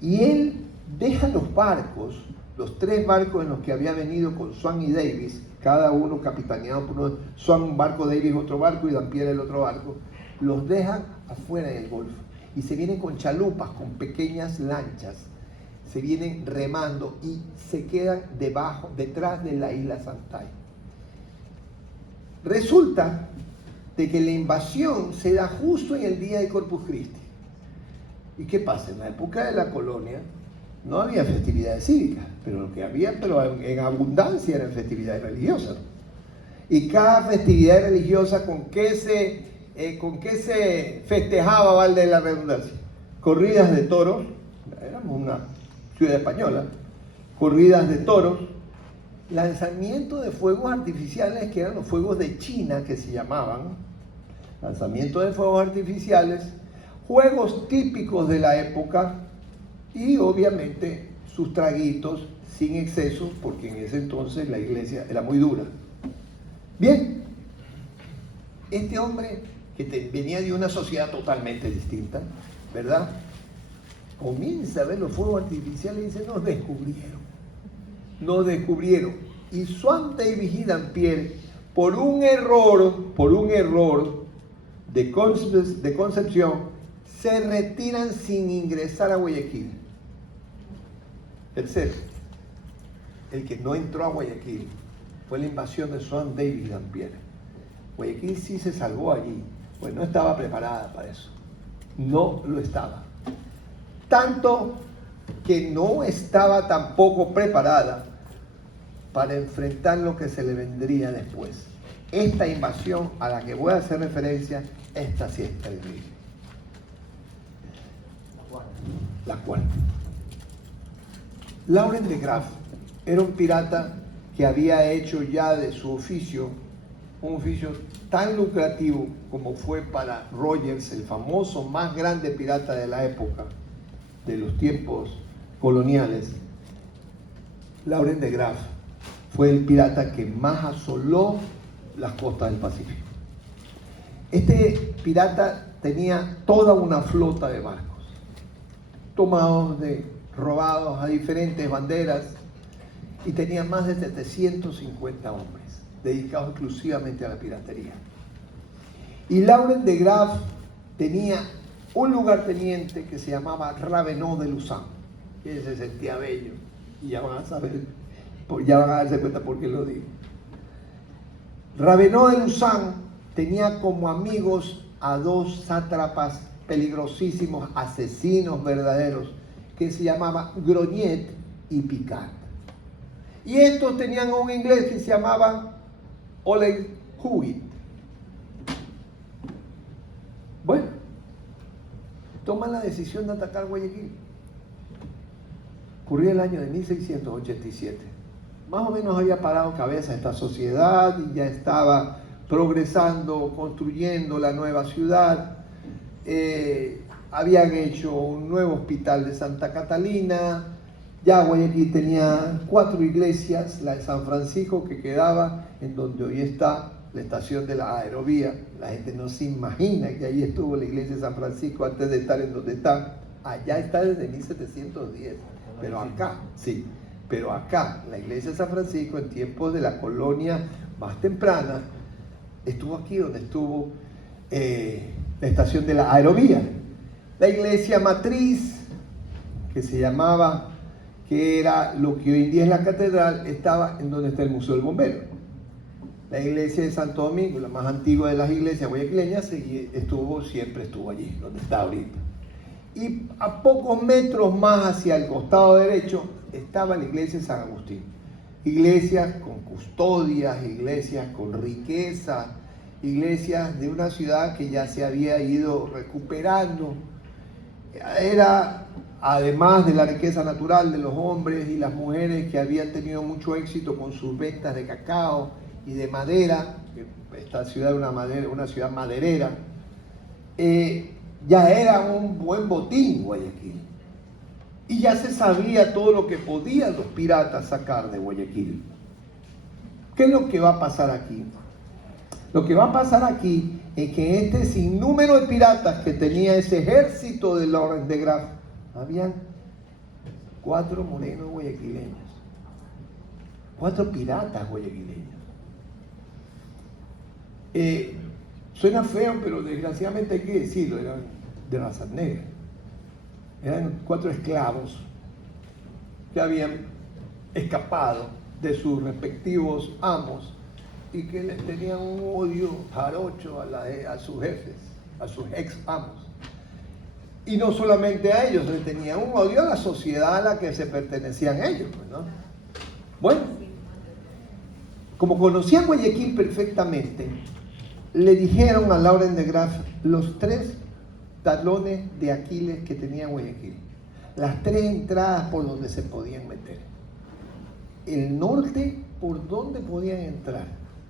Y él deja los barcos, los 3 barcos en los que había venido con Swan y Davis, cada uno capitaneado por uno, Swan un barco, Davis otro barco y Dampier el otro barco, los dejan afuera en el Golfo y se vienen con chalupas, con pequeñas lanchas, se vienen remando y se quedan detrás de la isla Santay. Resulta de que la invasión se da justo en el día de Corpus Christi. ¿Y qué pasa? En la época de la colonia, no había festividades cívicas, pero lo que había, pero en abundancia, eran festividades religiosas. Y cada festividad religiosa, ¿con qué se festejaba, valde la redundancia? Corridas de toros, éramos una ciudad española, corridas de toros, lanzamiento de fuegos artificiales, que eran los fuegos de China, que se llamaban, lanzamiento de fuegos artificiales, juegos típicos de la época y obviamente sus traguitos sin exceso, porque en ese entonces la iglesia era muy dura. Bien, este hombre que venía de una sociedad totalmente distinta, ¿verdad? Comienza a ver los fuegos artificiales y dice, nos descubrieron. Y Swan Davis y Dampier, por un error de concepción, se retiran sin ingresar a Guayaquil. Tercero, el que no entró a Guayaquil fue la invasión de Swan Davis y Dampier. Guayaquil sí se salvó allí, pues no estaba preparada para eso. No lo estaba. Tanto que no estaba tampoco preparada para enfrentar lo que se le vendría después. Esta invasión a la que voy a hacer referencia, esta sí es terrible. La cuarta. Lauren de Graaf era un pirata que había hecho ya de su oficio un oficio tan lucrativo como fue para Rogers, el famoso más grande pirata de la época, de los tiempos coloniales. Lauren de Graaf fue el pirata que más asoló las costas del Pacífico. Este pirata tenía toda una flota de barcos, robados a diferentes banderas, y tenía más de 750 hombres dedicados exclusivamente a la piratería. Y Lauren de Graaf tenía un lugarteniente que se llamaba Ravenot de Luzán, que se sentía bello, y ya van a darse cuenta por qué lo digo. Ravenot de Luzán tenía como amigos a dos sátrapas peligrosísimos, asesinos verdaderos, que se llamaban Grognet y Picard. Y estos tenían un inglés que se llamaba Oleg Huguet. Bueno, toman la decisión de atacar Guayaquil. Ocurría el año de 1687. Más o menos había parado cabeza esta sociedad y ya estaba progresando, construyendo la nueva ciudad. Habían hecho un nuevo hospital de Santa Catalina. Ya Guayaquil tenía 4 iglesias, la de San Francisco, que quedaba en donde hoy está la estación de la Aerovía. La gente no se imagina que ahí estuvo la iglesia de San Francisco antes de estar en donde está. Allá está desde 1710, pero acá, sí, pero acá, la iglesia de San Francisco, en tiempos de la colonia más temprana, estuvo aquí donde estuvo la estación de la Aerovía. La iglesia matriz, que se llamaba, que era lo que hoy en día es la catedral, estaba en donde está el Museo del Bombero. La iglesia de Santo Domingo, la más antigua de las iglesias guayaquileñas, siempre estuvo allí, donde está ahorita. Y a pocos metros más hacia el costado derecho estaba la iglesia de San Agustín. Iglesias con custodias, iglesias con riqueza, iglesias de una ciudad que ya se había ido recuperando. Era, además de la riqueza natural de los hombres y las mujeres que habían tenido mucho éxito con sus ventas de cacao y de madera, esta ciudad era una ciudad maderera, ya era un buen botín Guayaquil. Y ya se sabía todo lo que podían los piratas sacar de Guayaquil. ¿Qué es lo que va a pasar aquí? Lo que va a pasar aquí es que este sinnúmero de piratas que tenía ese ejército de Lauren de Graaf, habían 4 morenos guayaquileños, 4 piratas guayaquileños. Suena feo, pero desgraciadamente hay que decirlo, eran de raza negra. Eran 4 esclavos que habían escapado de sus respectivos amos y que les tenían un odio jarocho a sus jefes, a sus ex amos. Y no solamente a ellos, le tenían un odio a la sociedad a la que se pertenecían ellos, pues, ¿no? Bueno, como conocían Guayaquil perfectamente, le dijeron a Lauren de Graaf los 3 talones de Aquiles que tenía Guayaquil, las 3 entradas por donde se podían meter. El norte, por donde podían entrar,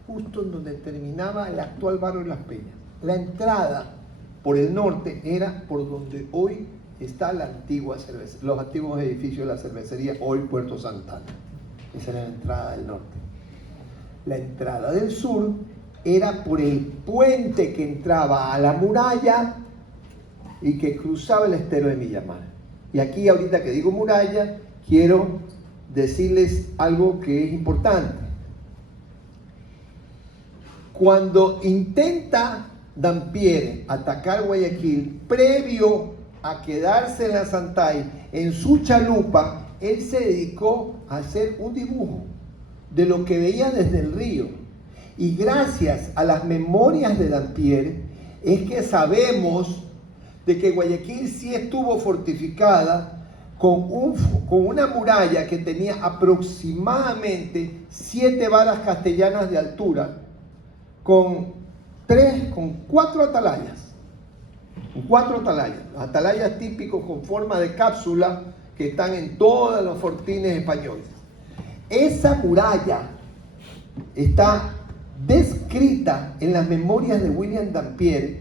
justo en donde terminaba el actual barrio de Las Peñas. La entrada por el norte era por donde hoy está la antigua cervecería, los antiguos edificios de la cervecería, hoy Puerto Santana. Esa era la entrada del norte. La entrada del sur era por el puente que entraba a la muralla y que cruzaba el estero de Millamar. Y aquí, ahorita que digo muralla, quiero decirles algo que es importante. Cuando intenta Dampierre atacar Guayaquil, previo a quedarse en la Santay, en su chalupa, él se dedicó a hacer un dibujo de lo que veía desde el río. Y gracias a las memorias de Dampierre es que sabemos de que Guayaquil sí estuvo fortificada con una muralla que tenía aproximadamente 7 varas castellanas de altura, con 4 atalayas. Con 4 atalayas. Atalayas típicos con forma de cápsula que están en todos los fortines españoles. Esa muralla está descrita en las memorias de William Dampierre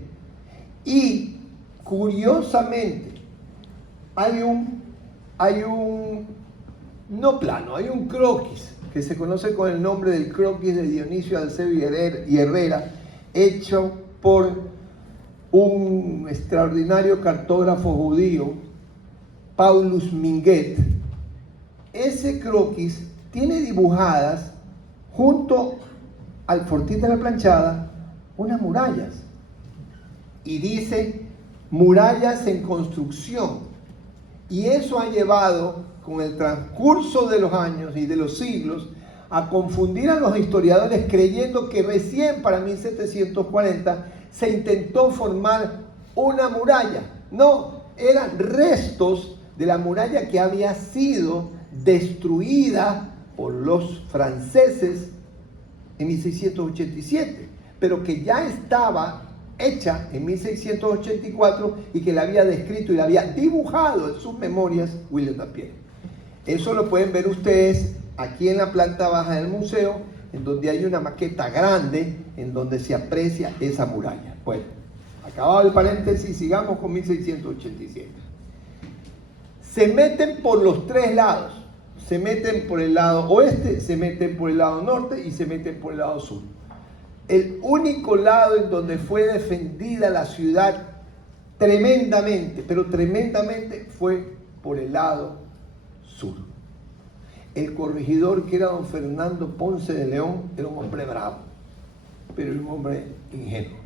y curiosamente hay un croquis que se conoce con el nombre del croquis de Dionisio Alceo y Herrera, hecho por un extraordinario cartógrafo judío, Paulus Minguet. Ese croquis tiene dibujadas junto al fortín de la Planchada unas murallas y dice murallas en construcción, y eso ha llevado con el transcurso de los años y de los siglos a confundir a los historiadores creyendo que recién para 1740 se intentó formar una muralla. No, eran restos de la muralla que había sido destruida por los franceses en 1687, pero que ya estaba hecha en 1684 y que la había descrito y la había dibujado en sus memorias William Dampierre. Eso lo pueden ver ustedes aquí en la planta baja del museo, en donde hay una maqueta grande en donde se aprecia esa muralla. Bueno, acabado el paréntesis, sigamos con 1687. Se meten por los 3 lados. Se meten por el lado oeste, se meten por el lado norte y se meten por el lado sur. El único lado en donde fue defendida la ciudad tremendamente, pero tremendamente, fue por el lado sur. El corregidor, que era don Fernando Ponce de León, era un hombre bravo, pero era un hombre ingenuo.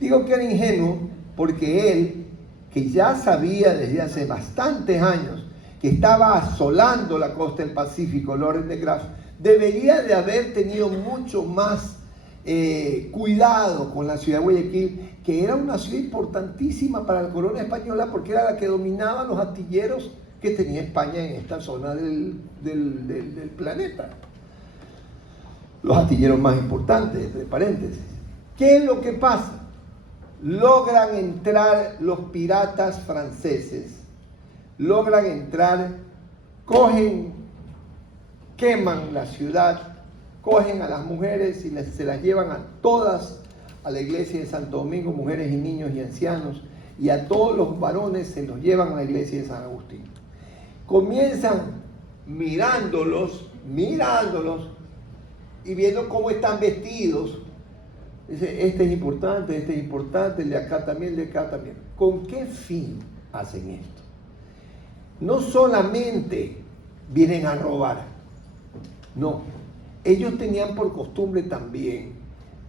Digo que era ingenuo porque él, que ya sabía desde hace bastantes años que estaba asolando la costa del Pacífico, Lauren de Graaf, debería de haber tenido mucho más cuidado con la ciudad de Guayaquil, que era una ciudad importantísima para la corona española porque era la que dominaba los astilleros que tenía España en esta zona del planeta. Los astilleros más importantes, entre paréntesis. ¿Qué es lo que pasa? Logran entrar los piratas franceses, logran entrar, queman la ciudad, cogen a las mujeres y se las llevan a todas a la iglesia de Santo Domingo, mujeres y niños y ancianos, y a todos los varones se los llevan a la iglesia de San Agustín. Comienzan mirándolos y viendo cómo están vestidos. Dice, este es importante, el de acá también, el de acá también. ¿Con qué fin hacen esto? No solamente vienen a robar, no. Ellos tenían por costumbre también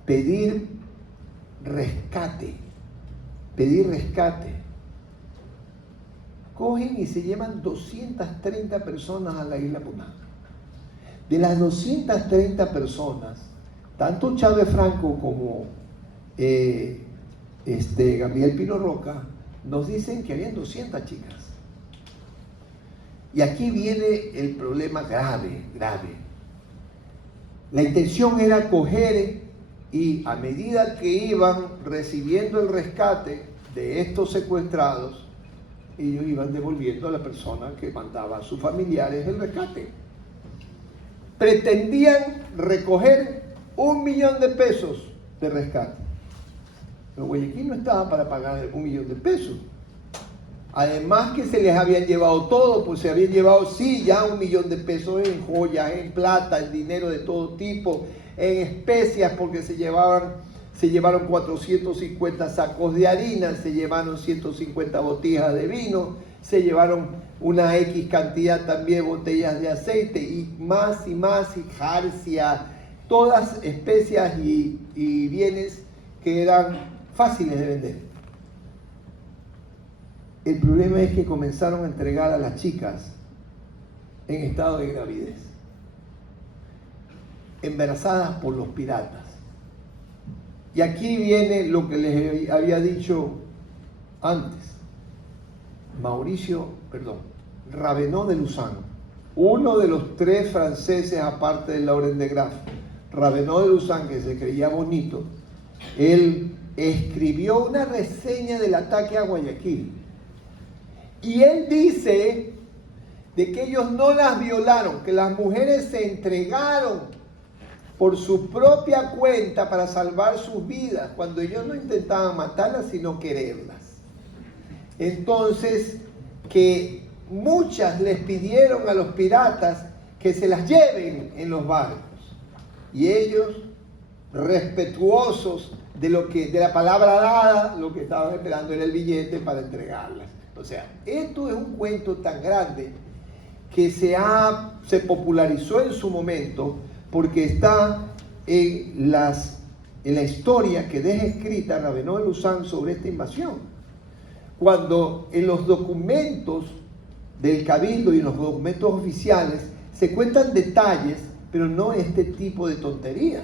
pedir rescate. Cogen y se llevan 230 personas a la isla Puná. De las 230 personas, tanto Chávez Franco como Gabriel Pino Roca nos dicen que habían 200 chicas. Y aquí viene el problema grave. La intención era coger y a medida que iban recibiendo el rescate de estos secuestrados, ellos iban devolviendo a la persona que mandaba a sus familiares el rescate. Pretendían recoger 1 millón de pesos de rescate. Pero Guayaquil no estaba para pagar 1 millón de pesos. Además que se les habían llevado todo, pues se habían llevado sí ya 1 millón de pesos en joyas, en plata, en dinero de todo tipo, en especias, porque se llevaron 450 sacos de harina, se llevaron 150 botijas de vino, se llevaron una X cantidad también de botellas de aceite y más, y jarcia, todas especias y bienes que eran fáciles de vender. El problema es que comenzaron a entregar a las chicas en estado de gravidez, embarazadas por los piratas. Y aquí viene lo que les había dicho antes. Ravenel de Luzán, uno de los 3 franceses aparte de Laurent de Graff, Ravenel de Luzán, que se creía bonito, él escribió una reseña del ataque a Guayaquil. Y él dice de que ellos no las violaron, que las mujeres se entregaron por su propia cuenta para salvar sus vidas, cuando ellos no intentaban matarlas, sino quererlas. Entonces, que muchas les pidieron a los piratas que se las lleven en los barcos. Y ellos, respetuosos de la palabra dada, lo que estaban esperando era el billete para entregarlas. O sea, esto es un cuento tan grande que se popularizó en su momento porque está en la historia que deja escrita Ravenel de Luzán sobre esta invasión. Cuando en los documentos del Cabildo y en los documentos oficiales se cuentan detalles, pero no este tipo de tonterías.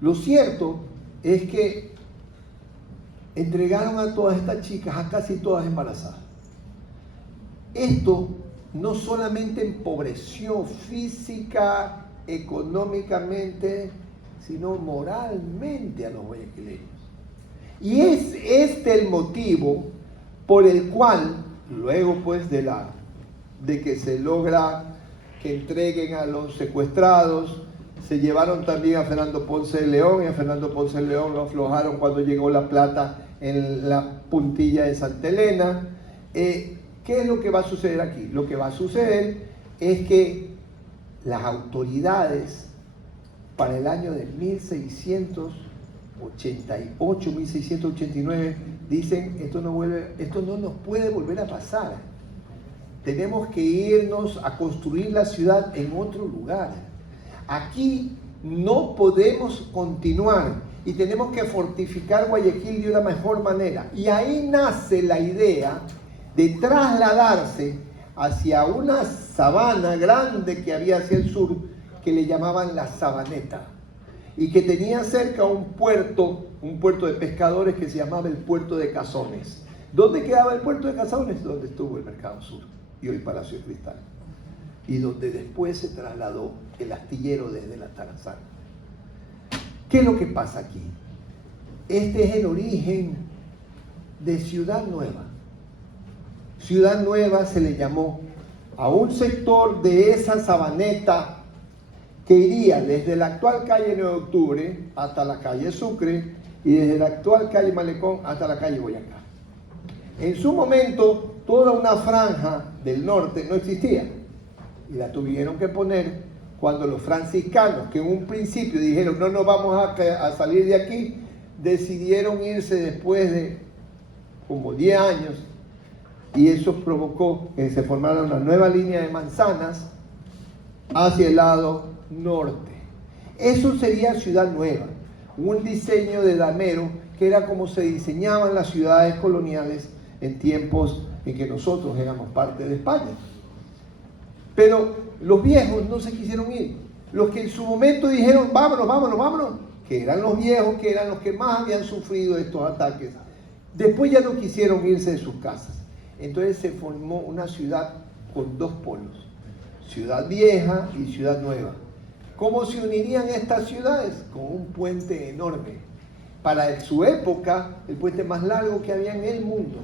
Lo cierto es que entregaron a todas estas chicas, a casi todas embarazadas. Esto no solamente empobreció física, económicamente, sino moralmente a los guayaquileños. Y es este el motivo por el cual, luego pues de que se logra que entreguen a los secuestrados, se llevaron también a Fernando Ponce de León, y a Fernando Ponce de León lo aflojaron cuando llegó la plata en la puntilla de Santa Elena. ¿Qué es lo que va a suceder aquí? Lo que va a suceder es que las autoridades para el año de 1688, 1689 dicen esto no nos puede volver a pasar. Tenemos que irnos a construir la ciudad en otro lugar. Aquí no podemos continuar y tenemos que fortificar Guayaquil de una mejor manera. Y ahí nace la idea de trasladarse hacia una sabana grande que había hacia el sur, que le llamaban la Sabaneta, y que tenía cerca un puerto de pescadores que se llamaba el Puerto de Cazones. ¿Dónde quedaba el Puerto de Cazones? Donde estuvo el Mercado Sur y hoy Palacio de Cristal, y donde después se trasladó el astillero desde la Tarazana. ¿Qué es lo que pasa aquí? Este es el origen de Ciudad Nueva. Ciudad Nueva se le llamó a un sector de esa sabaneta que iría desde la actual calle 9 de Octubre hasta la calle Sucre y desde la actual calle Malecón hasta la calle Boyacá. En su momento, toda una franja del norte no existía y la tuvieron que poner cuando los franciscanos, que en un principio dijeron no nos vamos a salir de aquí, decidieron irse después de como 10 años, y eso provocó que se formara una nueva línea de manzanas hacia el lado norte. Eso sería Ciudad Nueva, un diseño de Damero que era como se diseñaban las ciudades coloniales en tiempos en que nosotros éramos parte de España. Pero los viejos no se quisieron ir. Los que en su momento dijeron vámonos, que eran los viejos, que eran los que más habían sufrido estos ataques, Después ya no quisieron irse de sus casas. Entonces se formó una ciudad con dos polos, Ciudad Vieja y Ciudad Nueva. ¿Cómo se unirían estas ciudades? Con un puente enorme. Para su época, el puente más largo que había en el mundo.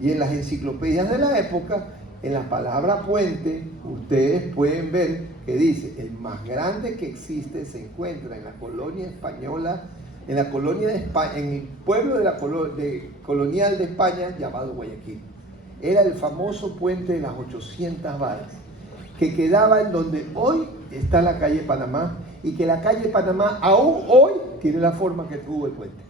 Y en las enciclopedias de la época, en la palabra puente, ustedes pueden ver que dice, el más grande que existe se encuentra en la colonia española, en la colonia de España, en el pueblo de la colonial de España llamado Guayaquil. Era el famoso puente de las 800 varas, que quedaba en donde hoy está la calle Panamá, y que la calle Panamá aún hoy tiene la forma que tuvo el puente.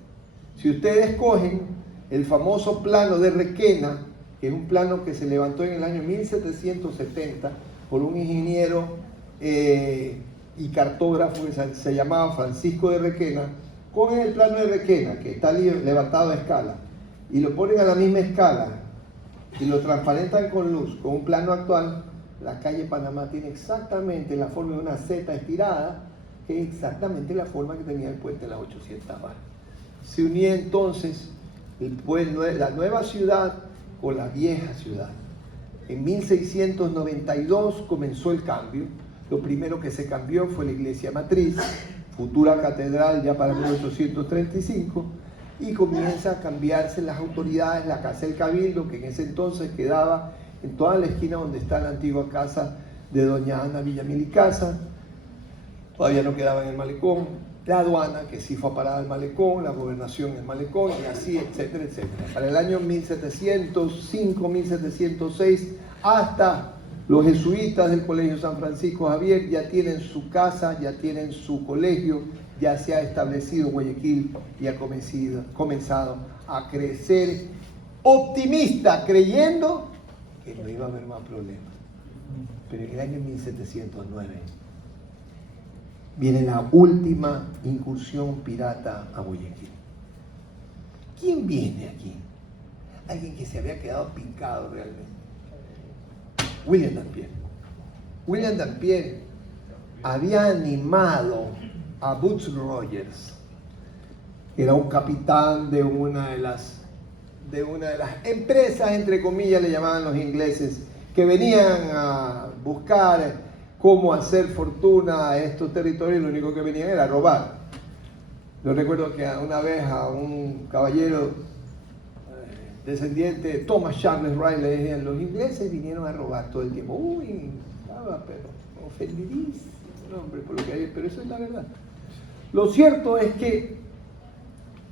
Si ustedes cogen el famoso plano de Requena, que es un plano que se levantó en el año 1770 por un ingeniero y cartógrafo que se llamaba Francisco de Requena, cogen el plano de Requena, que está levantado a escala, y lo ponen a la misma escala, y lo transparentan con luz, con un plano actual, la calle Panamá tiene exactamente la forma de una Z estirada, que es exactamente la forma que tenía el puente de las 800 varas. Se unía entonces la nueva ciudad con la vieja ciudad. En 1692 comenzó el cambio. Lo primero que se cambió fue la iglesia matriz, futura catedral ya para 1835, y comienza a cambiarse las autoridades, la casa del cabildo, que en ese entonces quedaba en toda la esquina donde está la antigua casa de doña Ana Villamil y Casa, todavía no quedaba en el malecón, la aduana, que sí fue a parar al malecón, la gobernación en el malecón, y así, etcétera, etcétera. Para el año 1705, 1706, hasta los jesuitas del Colegio San Francisco Javier ya tienen su casa, ya tienen su colegio, ya se ha establecido Guayaquil y ha comenzado a crecer optimista, creyendo que no iba a haber más problemas. Pero en el año 1709 viene la última incursión pirata a Guayaquil. ¿Quién viene aquí? Alguien que se había quedado picado realmente. William Dampier. William Dampier había animado a Butch Rogers, que era un capitán de una de las empresas, entre comillas, le llamaban los ingleses, que venían a buscar cómo hacer fortuna a estos territorios, y lo único que venían era robar. Yo recuerdo que una vez a un caballero descendiente de Thomas Charles Wright le decían, los ingleses vinieron a robar todo el tiempo. Uy, estaba pero ofendidísimo, hombre, por lo que hay, pero eso es la verdad. Lo cierto es que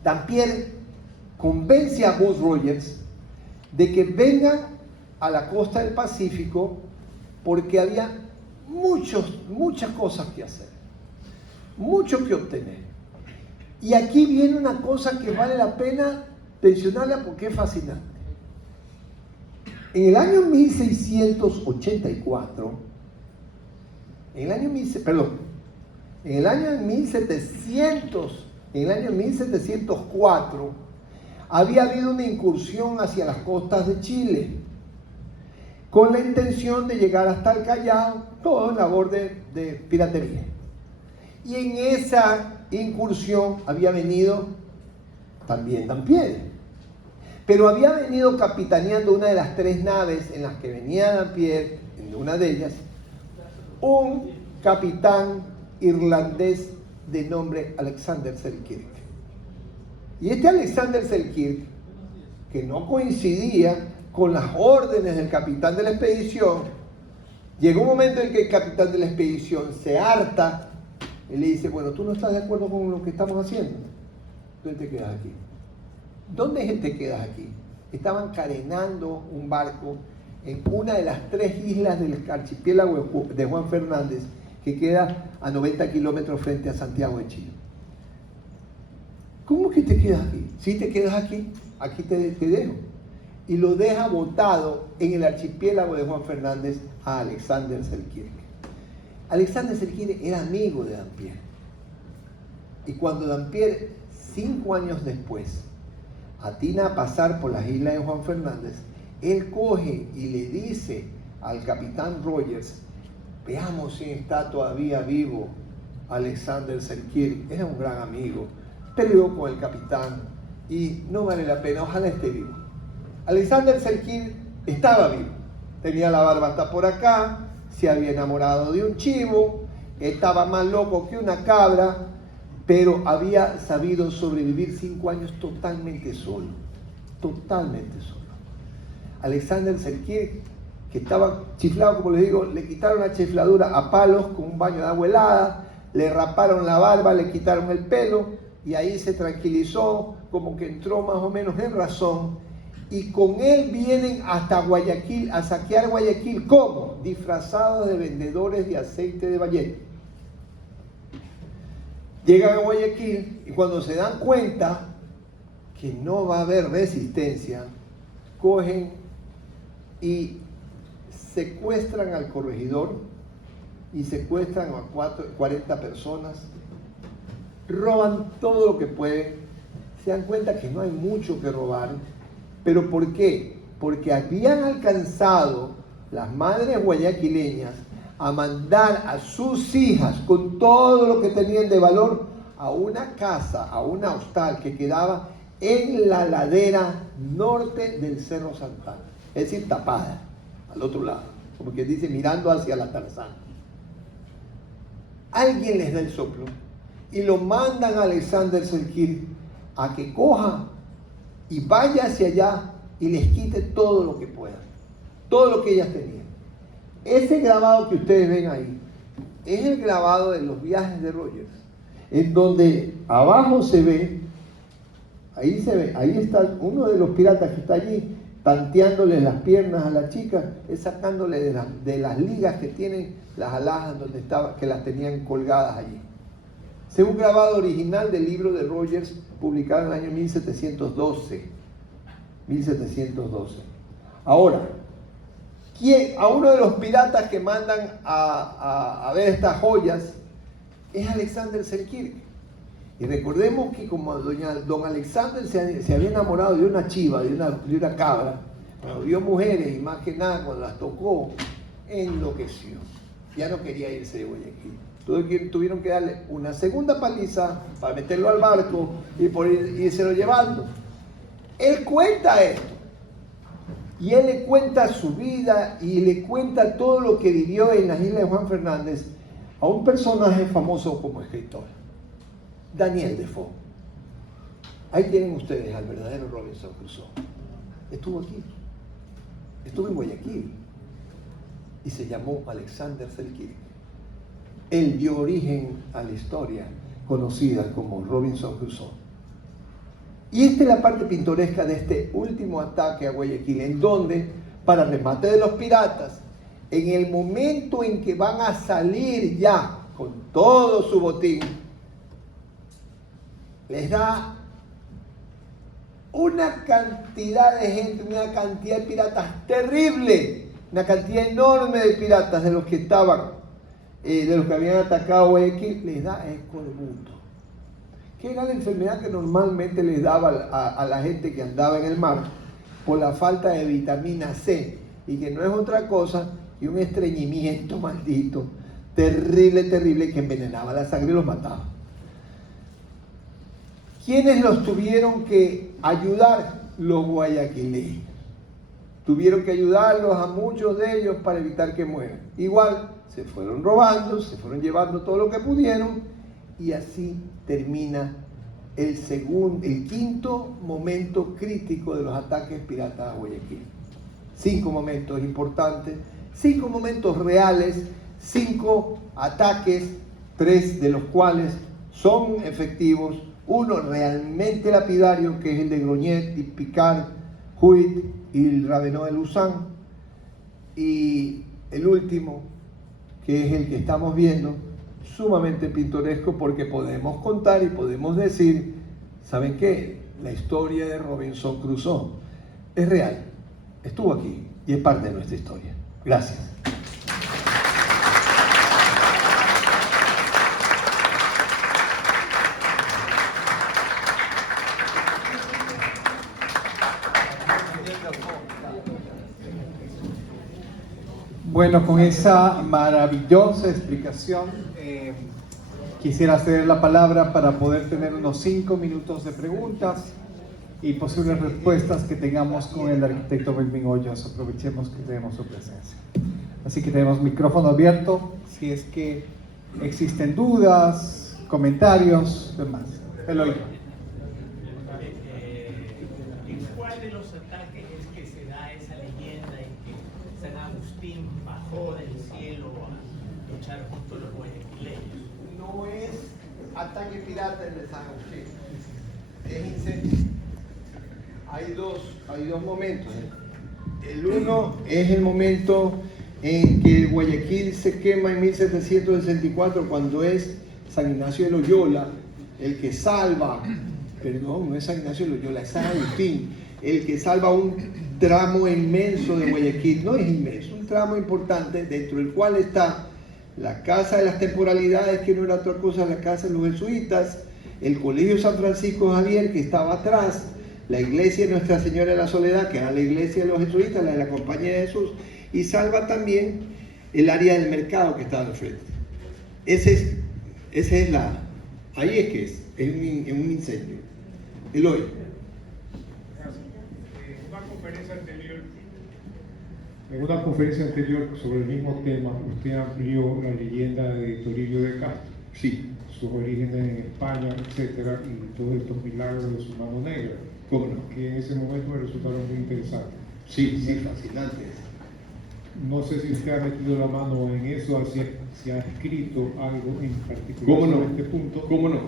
Dampier convence a Butch Rogers de que vengan a la costa del Pacífico porque había muchas cosas que hacer, mucho que obtener. Y aquí viene una cosa que vale la pena mencionarla porque es fascinante. En el año 1684, en el año 1704, había habido una incursión hacia las costas de Chile, con la intención de llegar hasta el Callao, todo en labor de piratería. Y en esa incursión había venido también Dampier, pero había venido capitaneando una de las 3 naves en las que venía Dampier, en una de ellas, un capitán irlandés de nombre Alexander Selkirk. Y este Alexander Selkirk, que no coincidía con las órdenes del capitán de la expedición, llegó un momento en que el capitán de la expedición se harta y le dice, bueno, tú no estás de acuerdo con lo que estamos haciendo, entonces te quedas aquí. ¿Dónde te quedas aquí? Estaban carenando un barco en una de las 3 islas del archipiélago de Juan Fernández, que queda a 90 kilómetros frente a Santiago de Chile. ¿Cómo que te quedas aquí? Si te quedas aquí, aquí te dejo. Y lo deja botado en el archipiélago de Juan Fernández a Alexander Selkirk. Alexander Selkirk era amigo de Dampier. Y cuando Dampier, 5 años después, atina a pasar por las islas de Juan Fernández, él coge y le dice al capitán Rogers, veamos si está todavía vivo Alexander Selkirk. Era un gran amigo, peleó con el capitán y no vale la pena, ojalá esté vivo. Alexander Serkis estaba vivo, tenía la barba hasta por acá, se había enamorado de un chivo, estaba más loco que una cabra, pero había sabido sobrevivir 5 años totalmente solo, totalmente solo. Alexander Serkis, que estaba chiflado, como les digo, le quitaron la chifladura a palos con un baño de agua helada, le raparon la barba, le quitaron el pelo y ahí se tranquilizó, como que entró más o menos en razón, y con él vienen hasta Guayaquil a saquear Guayaquil. ¿Cómo? Disfrazados de vendedores de aceite de ballena. Llegan a Guayaquil y cuando se dan cuenta que no va a haber resistencia, cogen y secuestran al corregidor y secuestran a 40 personas, roban todo lo que pueden, se dan cuenta que no hay mucho que robar. ¿Pero por qué? Porque habían alcanzado las madres guayaquileñas a mandar a sus hijas con todo lo que tenían de valor a una casa, a una hostal que quedaba en la ladera norte del Cerro Santana, es decir, tapada, al otro lado, como que dice, mirando hacia la Tarzana. Alguien les da el soplo y lo mandan a Alexander Serkis a que coja y vaya hacia allá y les quite todo lo que pueda, todo lo que ellas tenían. Ese grabado que ustedes ven ahí es el grabado de los viajes de Rogers, en donde abajo se ve, ahí está uno de los piratas que está allí, tanteándole las piernas a la chica, es sacándole de las ligas que tienen las alhajas donde estaba, que las tenían colgadas allí. Es un grabado original del libro de Rogers, publicado en el año 1712. Ahora, a uno de los piratas que mandan a ver estas joyas es Alexander Serkis. Y recordemos que como don Alexander se había enamorado de una chiva, de una cabra, cuando vio mujeres y más que nada cuando las tocó, enloqueció. Ya no quería irse de Guayaquil. Tuvieron que darle una segunda paliza para meterlo al barco y por írselo llevando. Él cuenta esto. Y él le cuenta su vida y le cuenta todo lo que vivió en las islas de Juan Fernández a un personaje famoso como escritor, Daniel Defoe. Ahí tienen ustedes al verdadero Robinson Crusoe. Estuvo aquí, estuvo en Guayaquil y se llamó Alexander Serkis. Él dio origen a la historia conocida como Robinson Crusoe. Y esta es la parte pintoresca de este último ataque a Guayaquil, en donde, para remate de los piratas, en el momento en que van a salir ya con todo su botín, les da una cantidad de gente, una cantidad de piratas terrible, una cantidad enorme de piratas de los que estaban, de los que habían atacado Guayaquil, les da escorbuto, que era la enfermedad que normalmente les daba a la gente que andaba en el mar por la falta de vitamina C, y que no es otra cosa que un estreñimiento maldito, terrible, terrible, que envenenaba la sangre y los mataba. ¿Quiénes los tuvieron que ayudar? Los guayaquileños. Tuvieron que ayudarlos a muchos de ellos para evitar que mueran. Igual, se fueron robando, se fueron llevando todo lo que pudieron, y así termina el quinto momento crítico de los ataques piratas a Guayaquil. 5 momentos importantes, 5 momentos reales, 5 ataques, 3 de los cuales son efectivos, uno realmente lapidario, que es el de Grognet y Picard, Huit y el Ravenot de Luzán, y el último, que es el que estamos viendo, sumamente pintoresco, porque podemos contar y podemos decir, ¿saben qué? La historia de Robinson Crusoe es real, estuvo aquí y es parte de nuestra historia. Gracias. Bueno, con esa maravillosa explicación, quisiera ceder la palabra para poder tener unos 5 minutos de preguntas. y posibles respuestas que tengamos con el arquitecto Melvin Hoyos. Aprovechemos que tenemos su presencia. Así que tenemos micrófono abierto, si es que existen dudas, comentarios, demás. Eloy. ¿En cuál de los ataques es que se da esa leyenda en que San Agustín bajó del cielo a luchar junto a los guayaquileños? No es ataque pirata el de San Agustín, es incendio. Hay dos momentos. El uno es el momento en que Guayaquil se quema en 1764, cuando es San Ignacio de Loyola el que salva, perdón, no es San Ignacio de Loyola, es San Agustín, el que salva un tramo inmenso de Guayaquil. No es inmenso, un tramo importante, dentro del cual está la Casa de las Temporalidades, que no era otra cosa, la Casa de los Jesuitas, el Colegio San Francisco Javier, que estaba atrás, la iglesia de Nuestra Señora de la Soledad, que era la iglesia de los jesuitas, la de la Compañía de Jesús, y salva también el área del mercado que estaba al frente. Esa es la... Ahí es que es un incendio. Eloy. En una conferencia anterior sobre el mismo tema, usted amplió la leyenda de Toribio de Castro, Sí. sus orígenes en España, etcétera, y todos estos milagros de su mano negra, ¿Cómo no? que en ese momento me resultaron muy interesantes. Sí, fascinante. No sé si usted ha metido la mano en eso, si ha escrito algo en particular ¿Cómo no? sobre este punto. ¿Cómo no?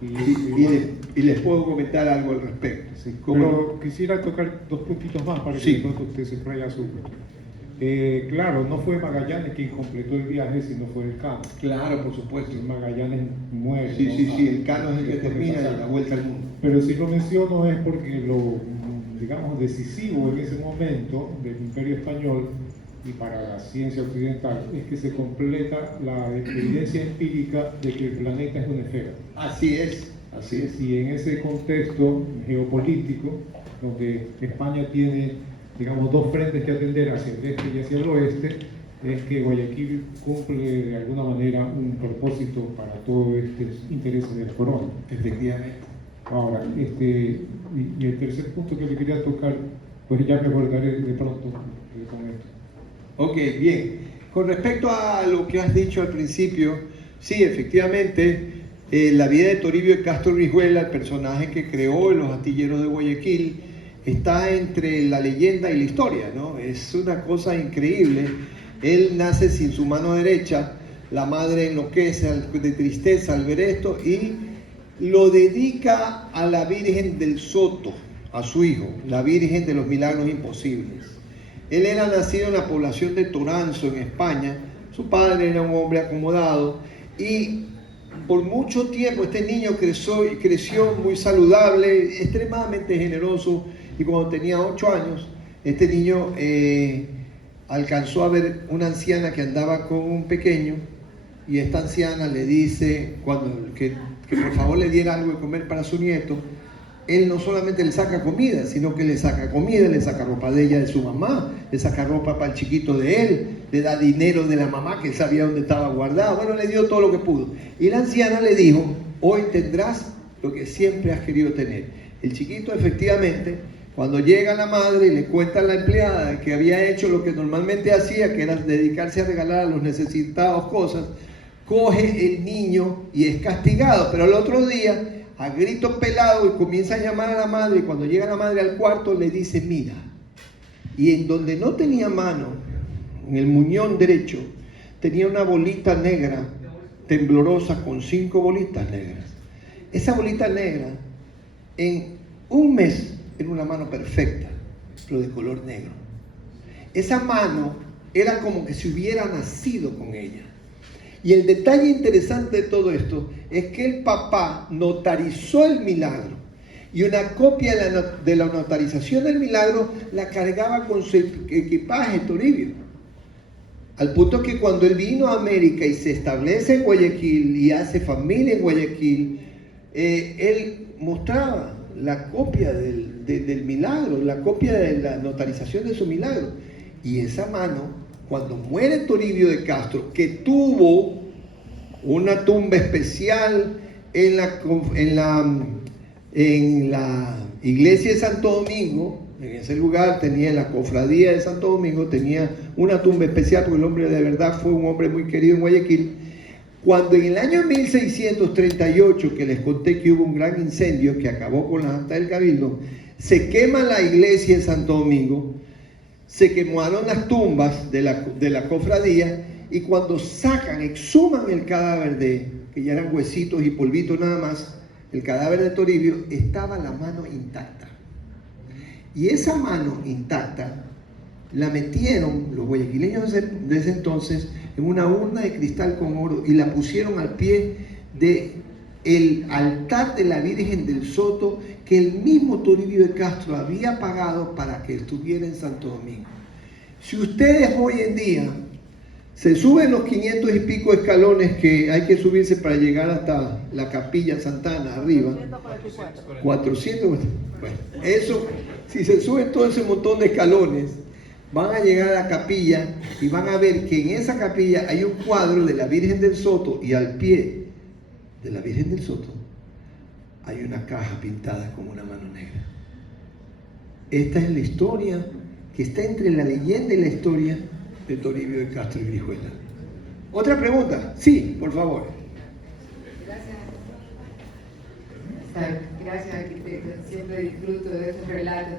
Y les puedo comentar algo al respecto. Sí, ¿Cómo no? pero quisiera tocar dos puntitos más para que Sí. de pronto usted se traiga su... claro, no fue Magallanes quien completó el viaje, sino fue el Cano. Claro, por supuesto. Magallanes muere. Sí, ¿no? sí, el Cano es el que Después de termina pasar. la vuelta al mundo. Pero si lo menciono es porque lo, digamos, decisivo en ese momento del Imperio Español y para la ciencia occidental es que se completa la evidencia empírica de que el planeta es una esfera. Así es, así es. Y en ese contexto geopolítico, donde España tiene, digamos, dos frentes que atender hacia el este y hacia el oeste, es que Guayaquil cumple de alguna manera un propósito para todos estos intereses del corona. Efectivamente. Ahora, y el tercer punto que le quería tocar, pues ya me acordaré de pronto con esto. Ok, bien. Con respecto a lo que has dicho al principio, sí, efectivamente, la vida de Toribio de Castro Brizuela, el personaje que creó Los Astilleros de Guayaquil, está entre la leyenda y la historia, ¿no? Es una cosa increíble. Él nace sin su mano derecha, la madre enloquece de tristeza al ver esto y lo dedica a la Virgen del Soto, a su hijo, la Virgen de los Milagros Imposibles. Él era nacido en la población de Toranzo, en España. Su padre era un hombre acomodado y por mucho tiempo este niño creció muy saludable, extremadamente generoso, y cuando tenía 8 años, este niño alcanzó a ver una anciana que andaba con un pequeño, y esta anciana le dice que por favor le diera algo de comer para su nieto. Él no solamente le saca comida, sino que le saca comida, le saca ropa de ella, de su mamá, le saca ropa para el chiquito de él, le da dinero de la mamá que él sabía dónde estaba guardado. Bueno, le dio todo lo que pudo. Y la anciana le dijo: hoy tendrás lo que siempre has querido tener. El chiquito, efectivamente, cuando llega la madre y le cuenta a la empleada que había hecho lo que normalmente hacía, que era dedicarse a regalar a los necesitados cosas, coge el niño y es castigado. Pero al otro día, a grito pelado, y comienza a llamar a la madre, y cuando llega la madre al cuarto le dice: mira, y en donde no tenía mano, en el muñón derecho, tenía una bolita negra, temblorosa, con 5 bolitas negras. Esa bolita negra, en un mes, era una mano perfecta, pero de color negro. Esa mano era como que se hubiera nacido con ella. Y el detalle interesante de todo esto es que el papá notarizó el milagro, y una copia de la notarización del milagro la cargaba con su equipaje, Toribio. Al punto que cuando él vino a América y se establece en Guayaquil y hace familia en Guayaquil, él mostraba la copia del milagro, la copia de la notarización de su milagro. Y esa mano, cuando muere Toribio de Castro, que tuvo una tumba especial en la Iglesia de Santo Domingo, en ese lugar tenía la cofradía de Santo Domingo, tenía una tumba especial porque el hombre de verdad fue un hombre muy querido en Guayaquil. Cuando en el año 1638, que les conté que hubo un gran incendio que acabó con las actas del Cabildo, se quema la iglesia de Santo Domingo, se quemaron las tumbas de la cofradía, y cuando exhuman el cadáver que ya eran huesitos y polvitos nada más, el cadáver de Toribio, estaba la mano intacta. Y esa mano intacta la metieron los guayaquileños de ese entonces en una urna de cristal con oro y la pusieron al pie del altar de la Virgen del Soto que el mismo Toribio de Castro había pagado para que estuviera en Santo Domingo. Si ustedes hoy en día se suben los 500 y pico escalones que hay que subirse para llegar hasta la Capilla Santana arriba, 400, bueno, eso, si se suben todo ese montón de escalones, van a llegar a la capilla y van a ver que en esa capilla hay un cuadro de la Virgen del Soto, y al pie de la Virgen del Soto hay una caja pintada con una mano negra. Esta es la historia que está entre la leyenda y la historia de Toribio de Castro y Brizuela. ¿Otra pregunta? Sí, por favor. Gracias, arquitecto. Siempre disfruto de estos relatos.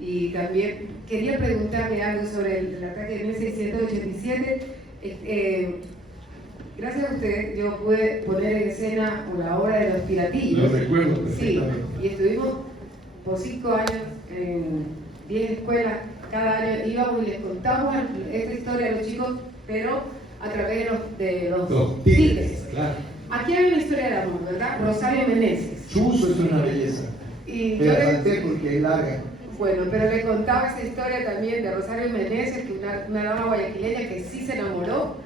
Y también quería preguntarle algo sobre el ataque de 1687. Gracias a usted, yo pude poner en escena una obra de Los Piratillos. Lo recuerdo Sí, perfectamente. y estuvimos por 5 años en 10 escuelas. Cada año íbamos y les contamos esta historia a los chicos, pero a través de los tigres. Claro. Aquí hay una historia de amor, ¿verdad? Rosario Meneses. Chuzo es una belleza. Y Te yo la le- salté porque es larga. Bueno, pero le contaba esa historia también de Rosario Meneses, que una dama guayaquileña que sí se enamoró.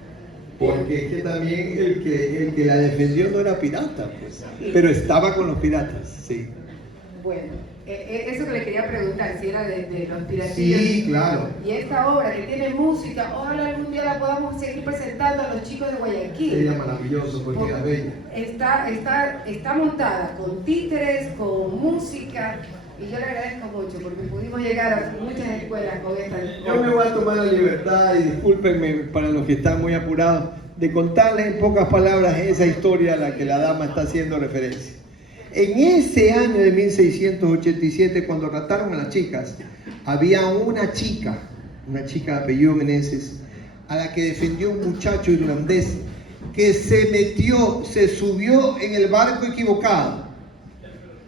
Porque es que también el que la defendió no era pirata, pues, pero estaba con los piratas, sí. Bueno, eso que le quería preguntar, si era de Los Piratillos. Sí, claro. Y esta obra que tiene música, ojalá algún día la podamos seguir presentando a los chicos de Guayaquil. Sería maravilloso porque era bella. Está montada con títeres, con música, y yo le agradezco mucho porque pudimos llegar a muchas escuelas con esta. Yo me voy a tomar la libertad, y discúlpenme para los que están muy apurados, de contarles en pocas palabras esa historia a la que la dama está haciendo referencia. En ese año de 1687, cuando raptaron a las chicas, había una chica de apellido Meneses, a la que defendió un muchacho irlandés que se subió en el barco equivocado.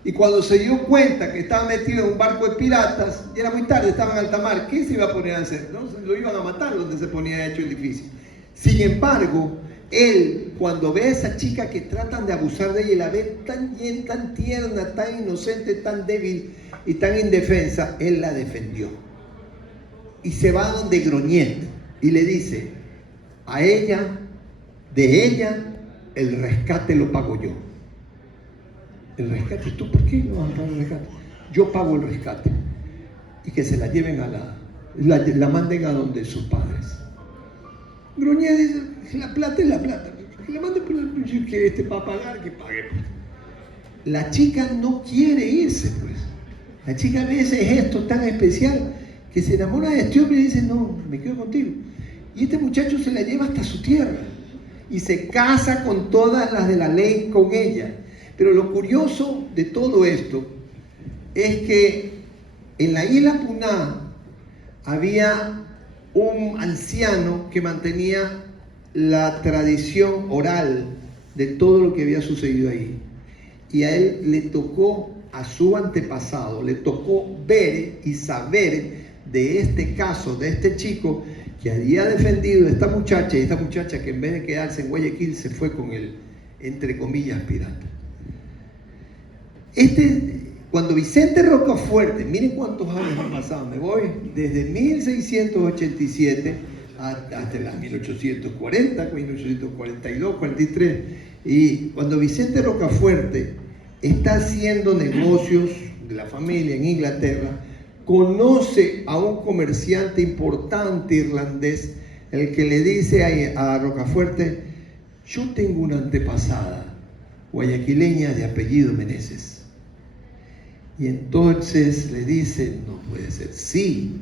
Y cuando se dio cuenta que estaba metido en un barco de piratas, ya era muy tarde, estaba en alta mar, ¿qué se iba a poner a hacer? ¿No? Lo iban a matar donde se ponía hecho el difícil. Sin embargo, él, cuando ve a esa chica que tratan de abusar de ella y la ve tan bien, tan tierna, tan inocente, tan débil y tan indefensa, él la defendió. Y se va donde Grogniet y le dice, de ella, el rescate lo pago yo. El rescate, ¿tú por qué no vas a pagar el rescate? Yo pago el rescate. Y que se la lleven la manden a donde sus padres. Grogniet dice, la plata es la plata. Que la manden por el que para pagar, que pague. La chica no quiere irse, pues. La chica ve ese gesto tan especial que se enamora de este hombre y dice, no, me quedo contigo. Y este muchacho se la lleva hasta su tierra y se casa con todas las de la ley con ella. Pero lo curioso de todo esto es que en la isla Puná había un anciano que mantenía la tradición oral de todo lo que había sucedido ahí. Y a él le tocó, a su antepasado, le tocó ver y saber de este caso, de este chico que había defendido a esta muchacha, y esta muchacha que en vez de quedarse en Guayaquil se fue con el, entre comillas, pirata. Cuando Vicente Rocafuerte, miren cuántos años han pasado, me voy desde 1687 hasta las 1840, 1842, 43, y cuando Vicente Rocafuerte está haciendo negocios de la familia en Inglaterra, conoce a un comerciante importante irlandés, el que le dice a Rocafuerte, yo tengo una antepasada guayaquileña de apellido Meneses, Y entonces le dice, no puede ser, sí,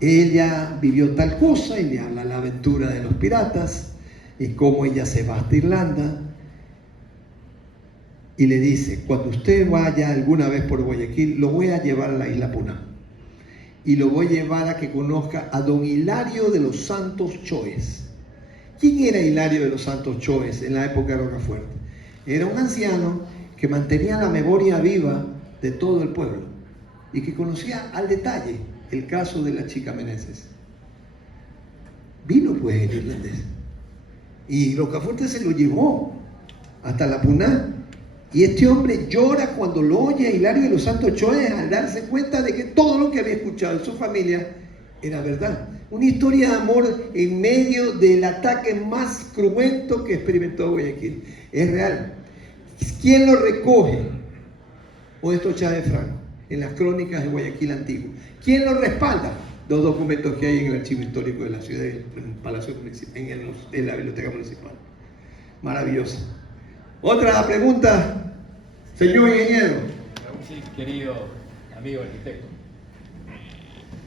ella vivió tal cosa, y le habla la aventura de los piratas, y cómo ella se va hasta Irlanda, y le dice, cuando usted vaya alguna vez por Guayaquil, lo voy a llevar a la isla Puná, y lo voy a llevar a que conozca a don Hilario de los Santos Choes. ¿Quién era Hilario de los Santos Choes en la época de Rocafuerte? Era un anciano que mantenía la memoria viva de todo el pueblo y que conocía al detalle el caso de la chica Meneses. Vino pues el irlandés y Rocafuerte se lo llevó hasta la Puná, y este hombre llora cuando lo oye a Hilario de los Santos Choes, al darse cuenta de que todo lo que había escuchado de su familia era verdad. Una historia de amor en medio del ataque más cruento que experimentó Guayaquil. Es real. ¿Quién lo recoge? Modesto Chávez Franco, en las crónicas de Guayaquil antiguo. ¿Quién lo respalda? Dos documentos que hay en el archivo histórico de la ciudad, en el Palacio Municipal, en la Biblioteca Municipal. Maravillosa. Otra pregunta, señor ingeniero. Sí, querido amigo arquitecto.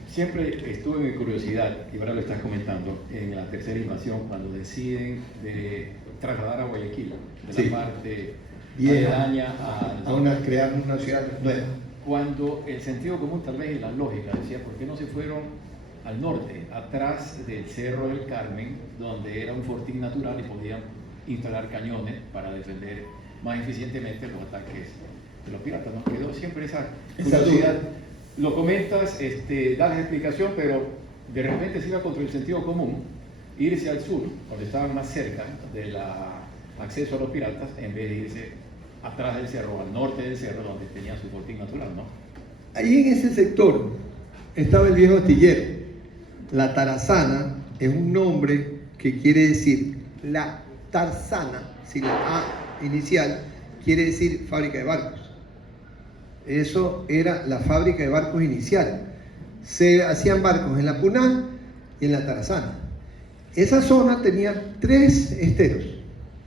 Siempre estuve en curiosidad, y ahora lo estás comentando, en la tercera invasión, cuando deciden de trasladar a Guayaquil, de Sí. la parte Vieja, aledaña a crear una ciudad nueva. cuando el sentido común, tal vez, y la lógica decía, ¿por qué no se fueron al norte, atrás del Cerro del Carmen, donde era un fortín natural y podían instalar cañones para defender más eficientemente los ataques de los piratas? Nos quedó siempre esa curiosidad. Lo comentas, das explicación, pero de repente se iba contra el sentido común irse al sur, donde estaban más cerca del acceso a los piratas, en vez de irse atrás del cerro, al norte del cerro, donde tenía su fortín natural, ¿no? Ahí en ese sector estaba el viejo astillero. La Tarazana es un nombre que quiere decir, la Tarzana, sin la A inicial, quiere decir fábrica de barcos. Eso era la fábrica de barcos inicial. Se hacían barcos en la Puná y en la Tarazana. Esa zona tenía 3 esteros,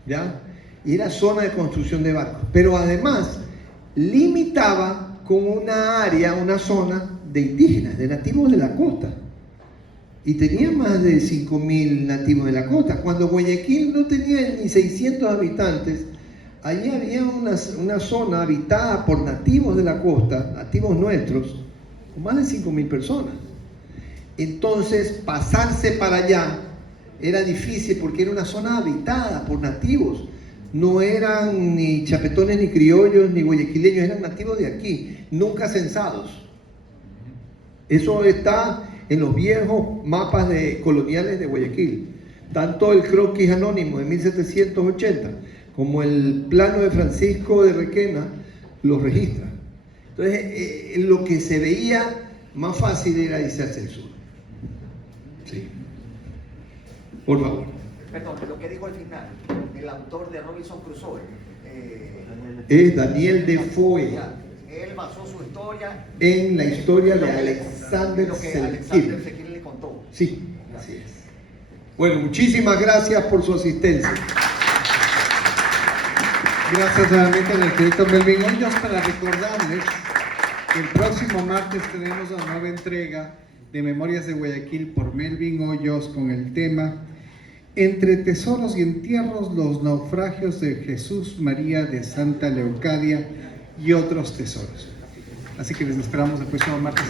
¿ya? Y era zona de construcción de barcos. Pero además limitaba con una área, una zona de indígenas, de nativos de la costa. Y tenía más de 5.000 nativos de la costa. Cuando Guayaquil no tenía ni 600 habitantes, allí había una zona habitada por nativos de la costa, nativos nuestros, con más de 5.000 personas. Entonces, pasarse para allá era difícil porque era una zona habitada por nativos. No eran ni chapetones, ni criollos, ni guayaquileños, eran nativos de aquí, nunca censados. Eso está en los viejos mapas coloniales de Guayaquil. Tanto el croquis anónimo de 1780 como el plano de Francisco de Requena los registra. Entonces, lo que se veía más fácil era irse hacia el sur. Sí. Por favor. Perdón, lo que dijo al final, el autor de Robinson Crusoe. Es Daniel Defoe. Él basó su historia En la historia de Alexander lo que Selkirk. Alexander Selkirk le contó. Sí, así es. Bueno, muchísimas gracias por su asistencia. Gracias nuevamente al arquitecto Melvin Hoyos, para recordarles que el próximo martes tenemos la nueva entrega de Memorias de Guayaquil por Melvin Hoyos con el tema Entre tesoros y entierros, los naufragios de Jesús María de Santa Leucadia y otros tesoros. Así que les esperamos el próximo martes.